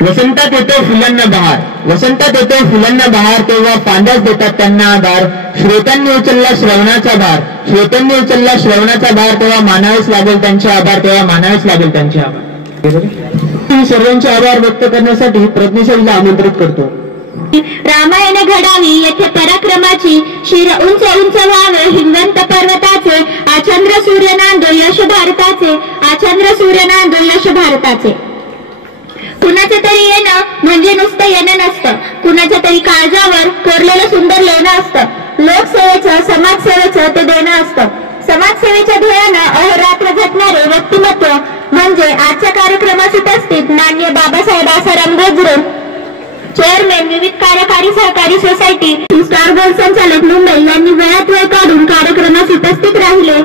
वसंतात येतो फुलांना बहार, वसंतात येतो फुलांना बहार, तेव्हा फांद्याच देतात त्यांना आधार. श्रोत्यांनी उचलला श्रवणाचा भार, श्रोत्यांनी उचलला श्रवणाचा भार, तेव्हा मानावेच लागेल त्यांचे आभार, तेव्हा मानावेच लागेल त्यांचे आभार. सर्वांचे आभार व्यक्त करण्यासाठी प्रज्ञेशालीला आमंत्रित करतो. रामायण घडावी येथे पराक्रमाची, शिर उंच उंच व्हावे हिमवंत पर्वताचे, आचंद्र सूर्य नांदो यश भारताचे, आचंद्र सूर्य नांदो यश भारताचे. कुणाचं तरी येणं म्हणजे नुसतं येणं नसतं, कुणाच्या तरी काळजावर कोरलेलं सुंदर लेणं असतं. लोकसेवेचं, समाजसेवेचं ते देणं असतं. समाजसेवेच्या ध्येयानं अहोरात्र झटणारे व्यक्तिमत्व म्हणजे आजच्या कार्यक्रमास उपस्थित माननीय बाबासाहेब आसाराम गोजरे, चेअरमॅन विविध कार्यकारी सहकारी सोसायटी, स्टार गोल्ड संचालक मुंबई यांनी वेळात वेळ काढून कार्यक्रमास उपस्थित राहिले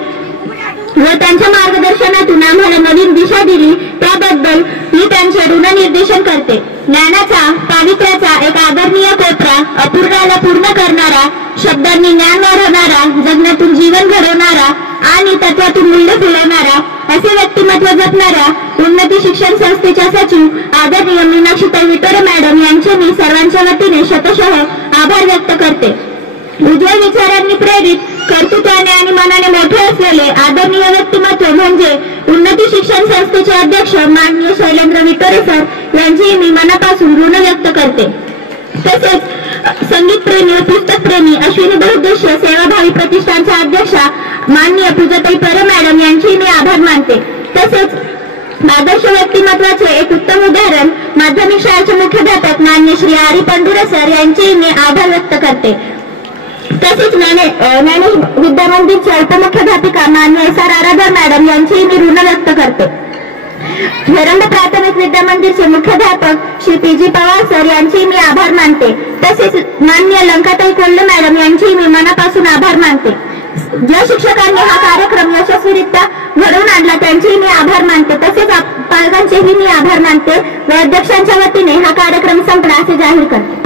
व त्यांच्या मार्गदर्शनातून आम्हाला नवीन दिशा दिली, त्याबद्दल मी त्यांचे ऋणनिर्देशन करते. ज्ञानाचा, पावित्र्याचा एक आदरणीय कोपरा, अपूर्णाला पूर्ण करणारा, शब्दांनी ज्ञान वाढवणारा, जगण्यातून जीवन घडवणारा आणि तत्वातून मूल्य फुलवणारा असे व्यक्तिमत्व जपणाऱ्या उन्नती शिक्षण संस्थेच्या सचिव आदरणीय मीनाक्षीताई विटोरे मॅडम यांचे मी सर्वांच्या वतीने शतशः आभार व्यक्त करते. उज्ज्वल विचारांनी प्रेरित, कर्तृत्वाने आणि मनाने मोठे असलेले आदरणीय व्यक्तिमत्व म्हणजे उन्नती शिक्षण संस्थेचे अध्यक्ष माननीय शैलेंद्र विटोरे सर यांची मी मनापासून ऋण व्यक्त करते. तसेच संगीत प्रेमी व पुस्तक प्रेमी अश्विनी बहुउद्देशीय सेवाभावी प्रतिष्ठानच्या अध्यक्षा माननीय पूजाताई पर मॅडम यांची मी आभार मानते. तसेच आदर्श व्यक्तिमत्वाचे एक उत्तम उदाहरण माध्यमिक शाळेचे मुख्याध्यापक माननीय श्री आरी पंडुरे सर यांची मी आभार व्यक्त करते. तसेच ज्ञानेश विद्यामंदिरच्या उपमुख्याध्यापिका माननीय SR आराधना मॅडम यांची मी ऋण व्यक्त करते. हेरंड प्राथमिक विद्या मंदिरचे मुख्याध्यापक श्री पी.जी. पवार सर यांचे मी आभार मानते. तसेच माननीय लंकाताई कोल्हे मॅडम यांचे मी मनापासून आभार मानते. ज्या शिक्षकांनी हा कार्यक्रम यशस्वीरित्या घडवून आणला त्यांचेही मी आभार मानते. तसेच पालकांचेही मी आभार मानते व अध्यक्षांच्या वतीने हा कार्यक्रम संपला असे जाहीर करते.